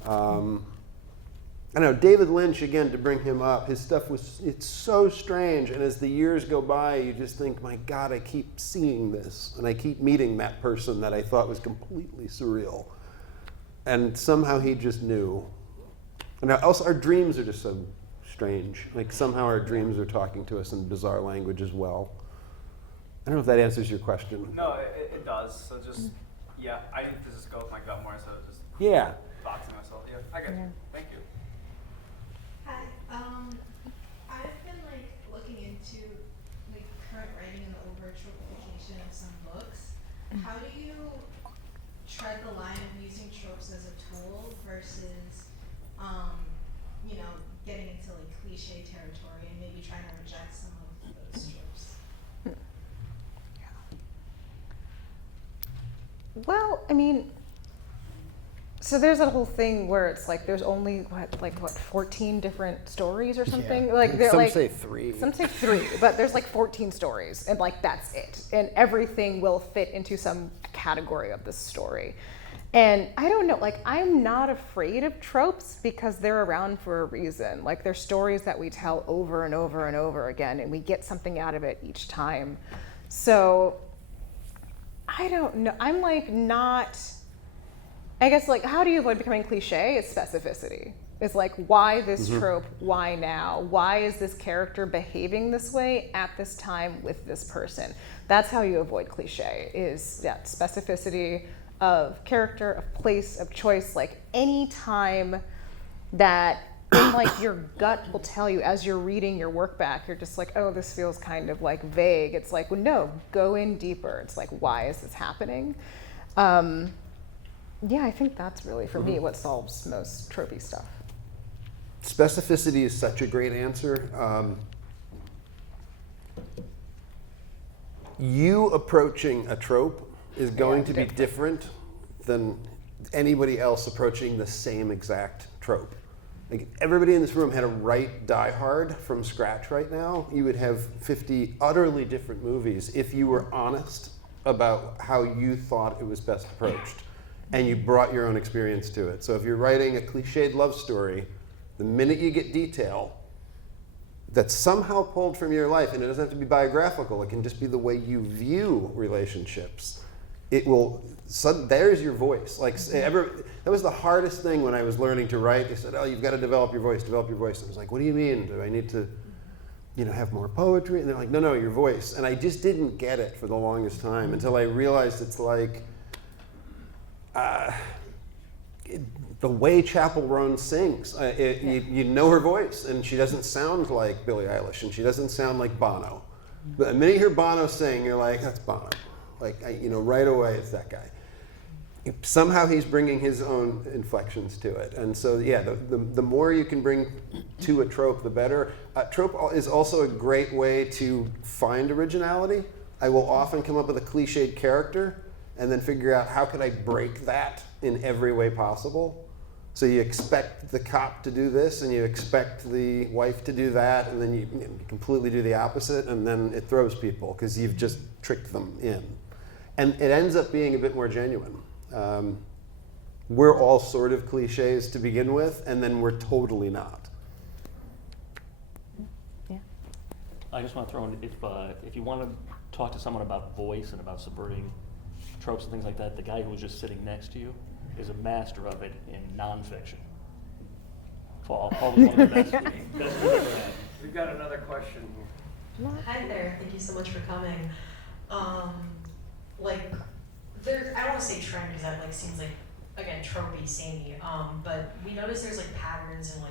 I know David Lynch, again, to bring him up, his stuff it's so strange, and as the years go by, you just think, my God, I keep seeing this, and I keep meeting that person that I thought was completely surreal. And somehow he just knew. And also, our dreams are just so strange. Like, somehow our dreams are talking to us in bizarre language as well. I don't know if that answers your question. No, it does. So just, yeah, I need to just go with my gut more instead of just Yeah. boxing myself. Yeah, I get you. Thank you. Hi. I've been like looking into like current writing and the overtropification of some books. How do you tread the line of using tropes as a tool versus, you know, getting into like cliche territory and maybe trying to reject some of those tropes? Well, I mean, so there's that whole thing where it's like there's only what 14 different stories or something. Yeah. Like they're Some like say 3. Some say 3, but there's like 14 stories, and like that's it, and everything will fit into some category of this story. And I don't know, like, I'm not afraid of tropes because they're around for a reason. Like, they're stories that we tell over and over and over again, and we get something out of it each time. So I don't know. I'm like not, I guess, like, how do you avoid becoming cliche? It's specificity. It's like, why this trope? Why now? Why is this character behaving this way at this time with this person? That's how you avoid cliche, is that specificity of character, of place, of choice. Like, any time that in like your gut will tell you as you're reading your work back, you're just like, oh, this feels kind of like vague. It's like, well, no, go in deeper. It's like, why is this happening? Yeah, I think that's really, for me, what solves most tropey stuff. Specificity is such a great answer. You approaching a trope is going to be different than anybody else approaching the same exact trope. Like, everybody in this room had to write Die Hard from scratch right now, you would have 50 utterly different movies if you were honest about how you thought it was best approached and you brought your own experience to it. So if you're writing a cliched love story, the minute you get detail that's somehow pulled from your life, and it doesn't have to be biographical, it can just be the way you view relationships, it will, there's your voice. Like, that was the hardest thing when I was learning to write. They said, oh, you've got to develop your voice. I was like, what do you mean? Do I need to, have more poetry? And they're like, no, your voice. And I just didn't get it for the longest time until I realized it's like, the way Chapel Roan sings, you know her voice, and she doesn't sound like Billie Eilish, and she doesn't sound like Bono. But the minute you hear Bono sing, you're like, that's Bono. Like, right away, it's that guy. Somehow he's bringing his own inflections to it. And so, yeah, the more you can bring to a trope, the better. Trope is also a great way to find originality. I will often come up with a cliched character and then figure out how could I break that in every way possible. So you expect the cop to do this, and you expect the wife to do that, and then you completely do the opposite, and then it throws people because you've just tricked them in. And it ends up being a bit more genuine. We're all sort of cliches to begin with, and then we're totally not. Yeah. I just want to throw in, if you want to talk to someone about voice and about subverting tropes and things like that, the guy who was just sitting next to you is a master of it in nonfiction. Probably one of the best we've ever had. We've got another question here. Hi there, thank you so much for coming. I don't want to say trend because that seems like, again, tropey, samey. But we notice there's patterns in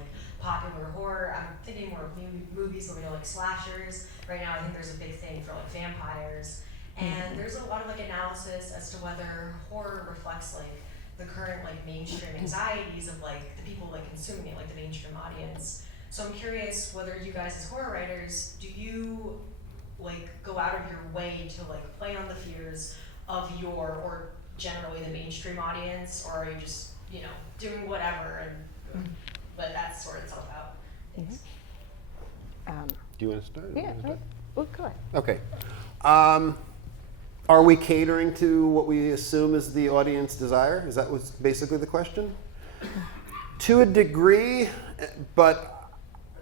popular horror. I'm thinking more of movies where we know slashers. Right now, I think there's a big thing for vampires, and there's a lot of analysis as to whether horror reflects the current mainstream anxieties of the people consuming it, the mainstream audience. So I'm curious whether you guys as horror writers, do you go out of your way to play on the fears of or generally the mainstream audience, or are you just doing whatever and let that sort itself out? Thanks. Do you want to start? Yeah, well, go ahead. Okay. Are we catering to what we assume is the audience desire? Is that what's basically the question? To a degree, but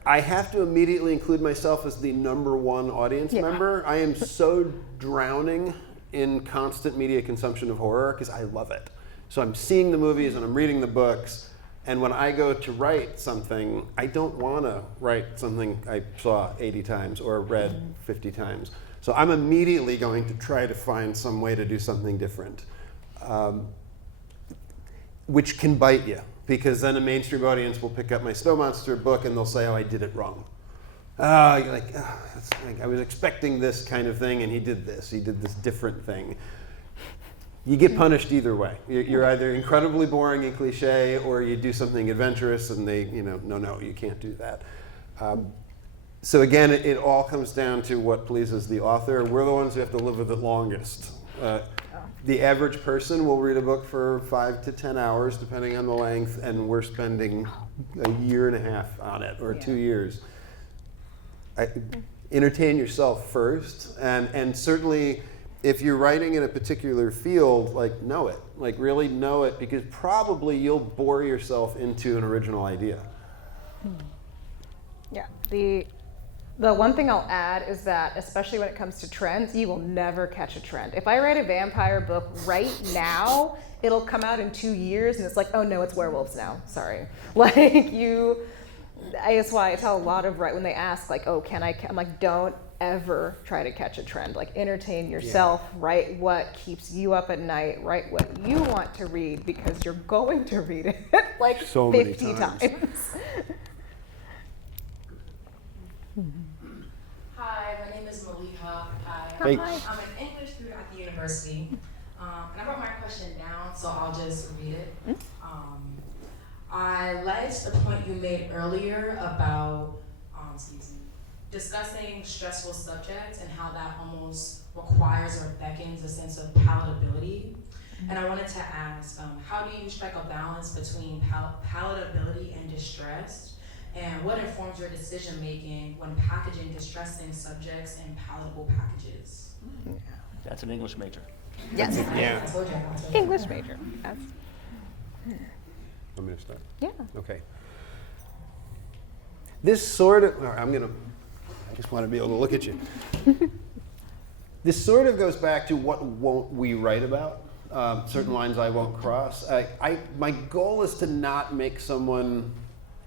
I have to immediately include myself as the number one audience member. I am so drowning in constant media consumption of horror because I love it. So I'm seeing the movies and I'm reading the books. And when I go to write something, I don't want to write something I saw 80 times or read 50 times. So I'm immediately going to try to find some way to do something different, which can bite you, because then a mainstream audience will pick up my Snow Monster book and they'll say, oh, I did it wrong. You're like, oh, I was expecting this kind of thing and he did this different thing. You get punished either way. You're either incredibly boring and cliche, or you do something adventurous and they, no, you can't do that. So again, it all comes down to what pleases the author. We're the ones who have to live with it longest. The average person will read a book for 5 to 10 hours, depending on the length, and we're spending a year and a half on it, or 2 years. Entertain yourself first, and certainly, if you're writing in a particular field, know it. Really know it, because probably you'll bore yourself into an original idea. Yeah. The one thing I'll add is that, especially when it comes to trends, you will never catch a trend. If I write a vampire book right now, it'll come out in 2 years, and it's like, oh no, it's werewolves now. Sorry. That's why I tell a lot of when they ask, oh, can I? I'm like, don't ever try to catch a trend. Entertain yourself, write what keeps you up at night, write what you want to read, because you're going to read it so 50 times. Hi, my name is Maliha. Hey. I'm an English student at the university, and I wrote my question down, so I'll just read it. I liked the point you made earlier about discussing stressful subjects and how that almost requires or beckons a sense of palatability. And I wanted to ask, how do you strike a balance between palatability and distress? And what informs your decision making when packaging distressing subjects in palatable packages? That's an English major. Yes. Yeah. I told you. English major. Yes. Want me to start? Yeah. Okay. This sort of, I just want to be able to look at you. This sort of goes back to what won't we write about? Certain lines I won't cross. My goal is to not make someone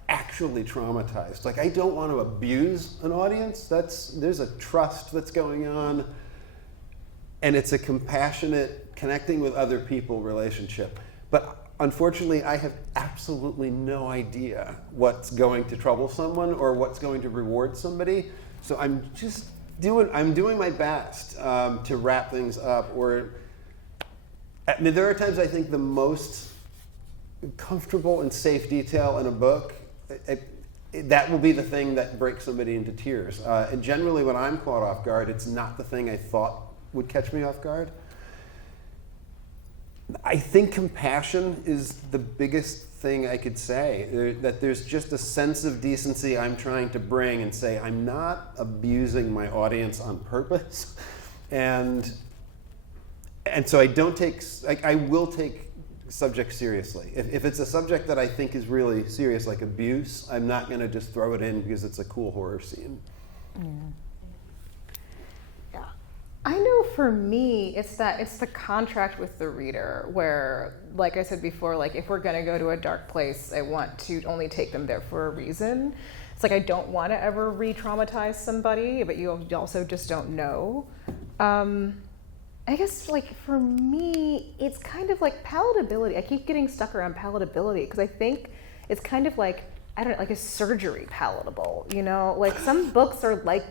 actually traumatized. I don't want to abuse an audience. There's a trust that's going on, and it's a compassionate, connecting with other people relationship. But unfortunately, I have absolutely no idea what's going to trouble someone or what's going to reward somebody. So I'm doing my best to wrap things up. There are times I think the most comfortable and safe detail in a book, that will be the thing that breaks somebody into tears. And generally, when I'm caught off guard, it's not the thing I thought would catch me off guard. I think compassion is the biggest thing I could say, that there's just a sense of decency I'm trying to bring and say, I'm not abusing my audience on purpose. And so I will take subjects seriously. If it's a subject that I think is really serious, like abuse, I'm not going to just throw it in because it's a cool horror scene. Yeah. I know for me, it's the contract with the reader where, like I said before, if we're going to go to a dark place, I want to only take them there for a reason. It's I don't want to ever re-traumatize somebody, but you also just don't know. I guess for me, it's kind of palatability. I keep getting stuck around palatability because I think it's kind of like a surgery palatable, some books are like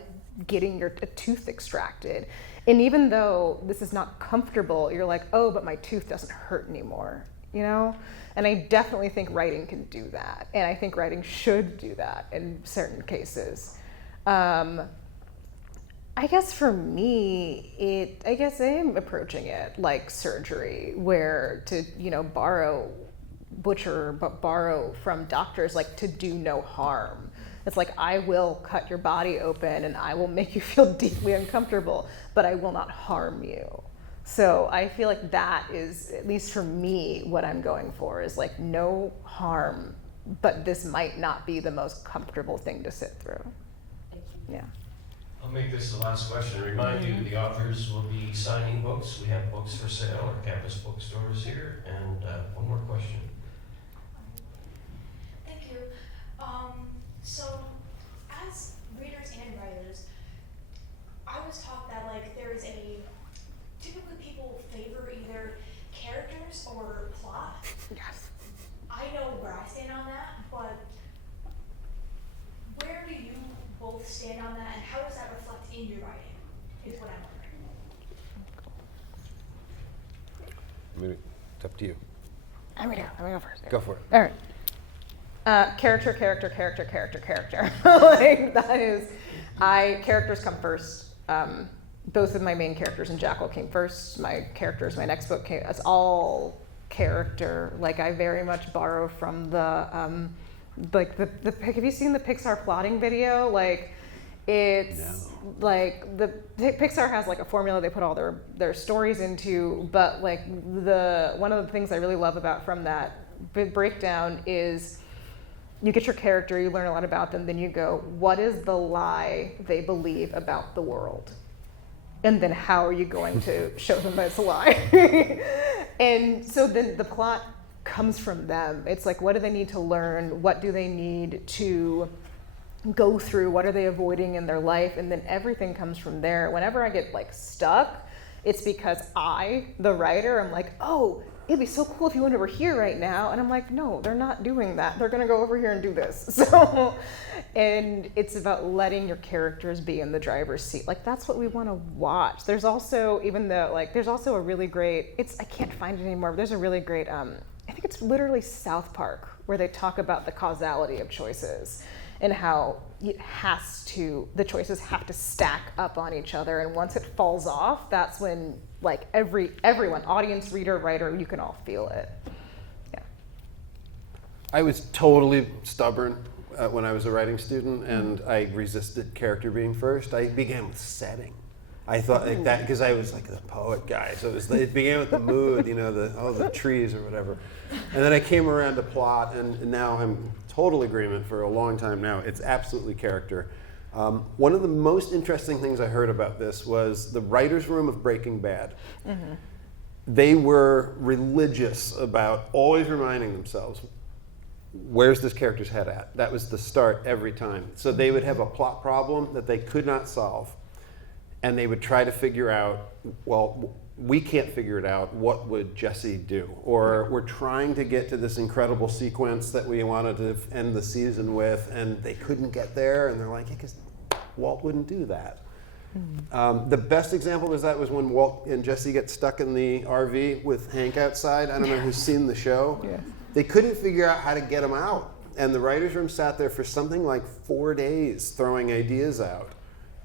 getting a tooth extracted. And even though this is not comfortable, you're like, oh, but my tooth doesn't hurt anymore, And I definitely think writing can do that. And I think writing should do that in certain cases. I guess for me, I guess I am approaching it like surgery, where to, borrow from doctors, to do no harm. It's like, I will cut your body open and I will make you feel deeply uncomfortable, but I will not harm you. So I feel like that is, at least for me, what I'm going for is like no harm, but this might not be the most comfortable thing to sit through. Yeah. I'll make this the last question. Remind you, the authors will be signing books. We have books for sale. Our campus bookstores here. And one more question. Thank you. So, as readers and writers, I was taught that like there is a typically people favor either characters or plot. Yes. I know where I stand on that, but where do you both stand on that, and how does that reflect in your writing? Is what I'm wondering. It's up to you. I'm gonna go first. Go for it. All right. Character. Like that is, characters come first. Both of my main characters in Jackal came first. My characters, my next book came, it's all character. Like I very much borrow from the, have you seen the Pixar plotting video? Like it's like Pixar has like a formula they put all their stories into, but like one of the things I really love from that breakdown is you get your character, you learn a lot about them, then you go, what is the lie they believe about the world? And then how are you going to show them that it's a lie? And so then the plot comes from them. It's like, what do they need to learn? What do they need to go through? What are they avoiding in their life? And then everything comes from there. Whenever I get like stuck, it's because I, the writer, I'm like, oh, it'd be so cool if you went over here right now. And I'm like, no, they're not doing that. They're gonna go over here and do this. So, and it's about letting your characters be in the driver's seat. Like that's what we wanna watch. There's also, there's also a really great, I can't find it anymore, but there's a really great, I think it's literally South Park, where they talk about the causality of choices and how the choices have to stack up on each other. And once it falls off, that's when like everyone, audience, reader, writer, you can all feel it. Yeah. I was totally stubborn when I was a writing student, and I resisted character being first. I began with setting. I thought like that because I was like the poet guy, so it began with the mood, the trees or whatever, and then I came around to plot, and now I'm total agreement for a long time now. It's absolutely character. One of the most interesting things I heard about this was the writer's room of Breaking Bad. Mm-hmm. They were religious about always reminding themselves, where's this character's head at? That was the start every time. So they would have a plot problem that they could not solve, and they would try to figure out, well, we can't figure it out, what would Jesse do? Or we're trying to get to this incredible sequence that we wanted to end the season with, and they couldn't get there, and they're like, because Walt wouldn't do that. Mm-hmm. The best example of that was when Walt and Jesse get stuck in the RV with Hank outside. I don't know who's seen the show. Yeah. They couldn't figure out how to get him out, and the writer's room sat there for something like 4 days throwing ideas out.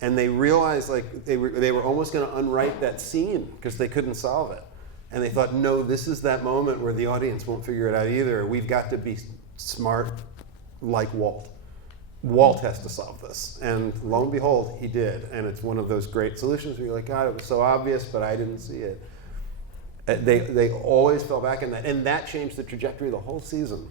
And they realized like they were almost going to unwrite that scene because they couldn't solve it. And they thought, no, this is that moment where the audience won't figure it out either. We've got to be smart like Walt. Walt has to solve this. And lo and behold, he did. And it's one of those great solutions where you're like, God, it was so obvious, but I didn't see it. They always fell back in that. And that changed the trajectory of the whole season.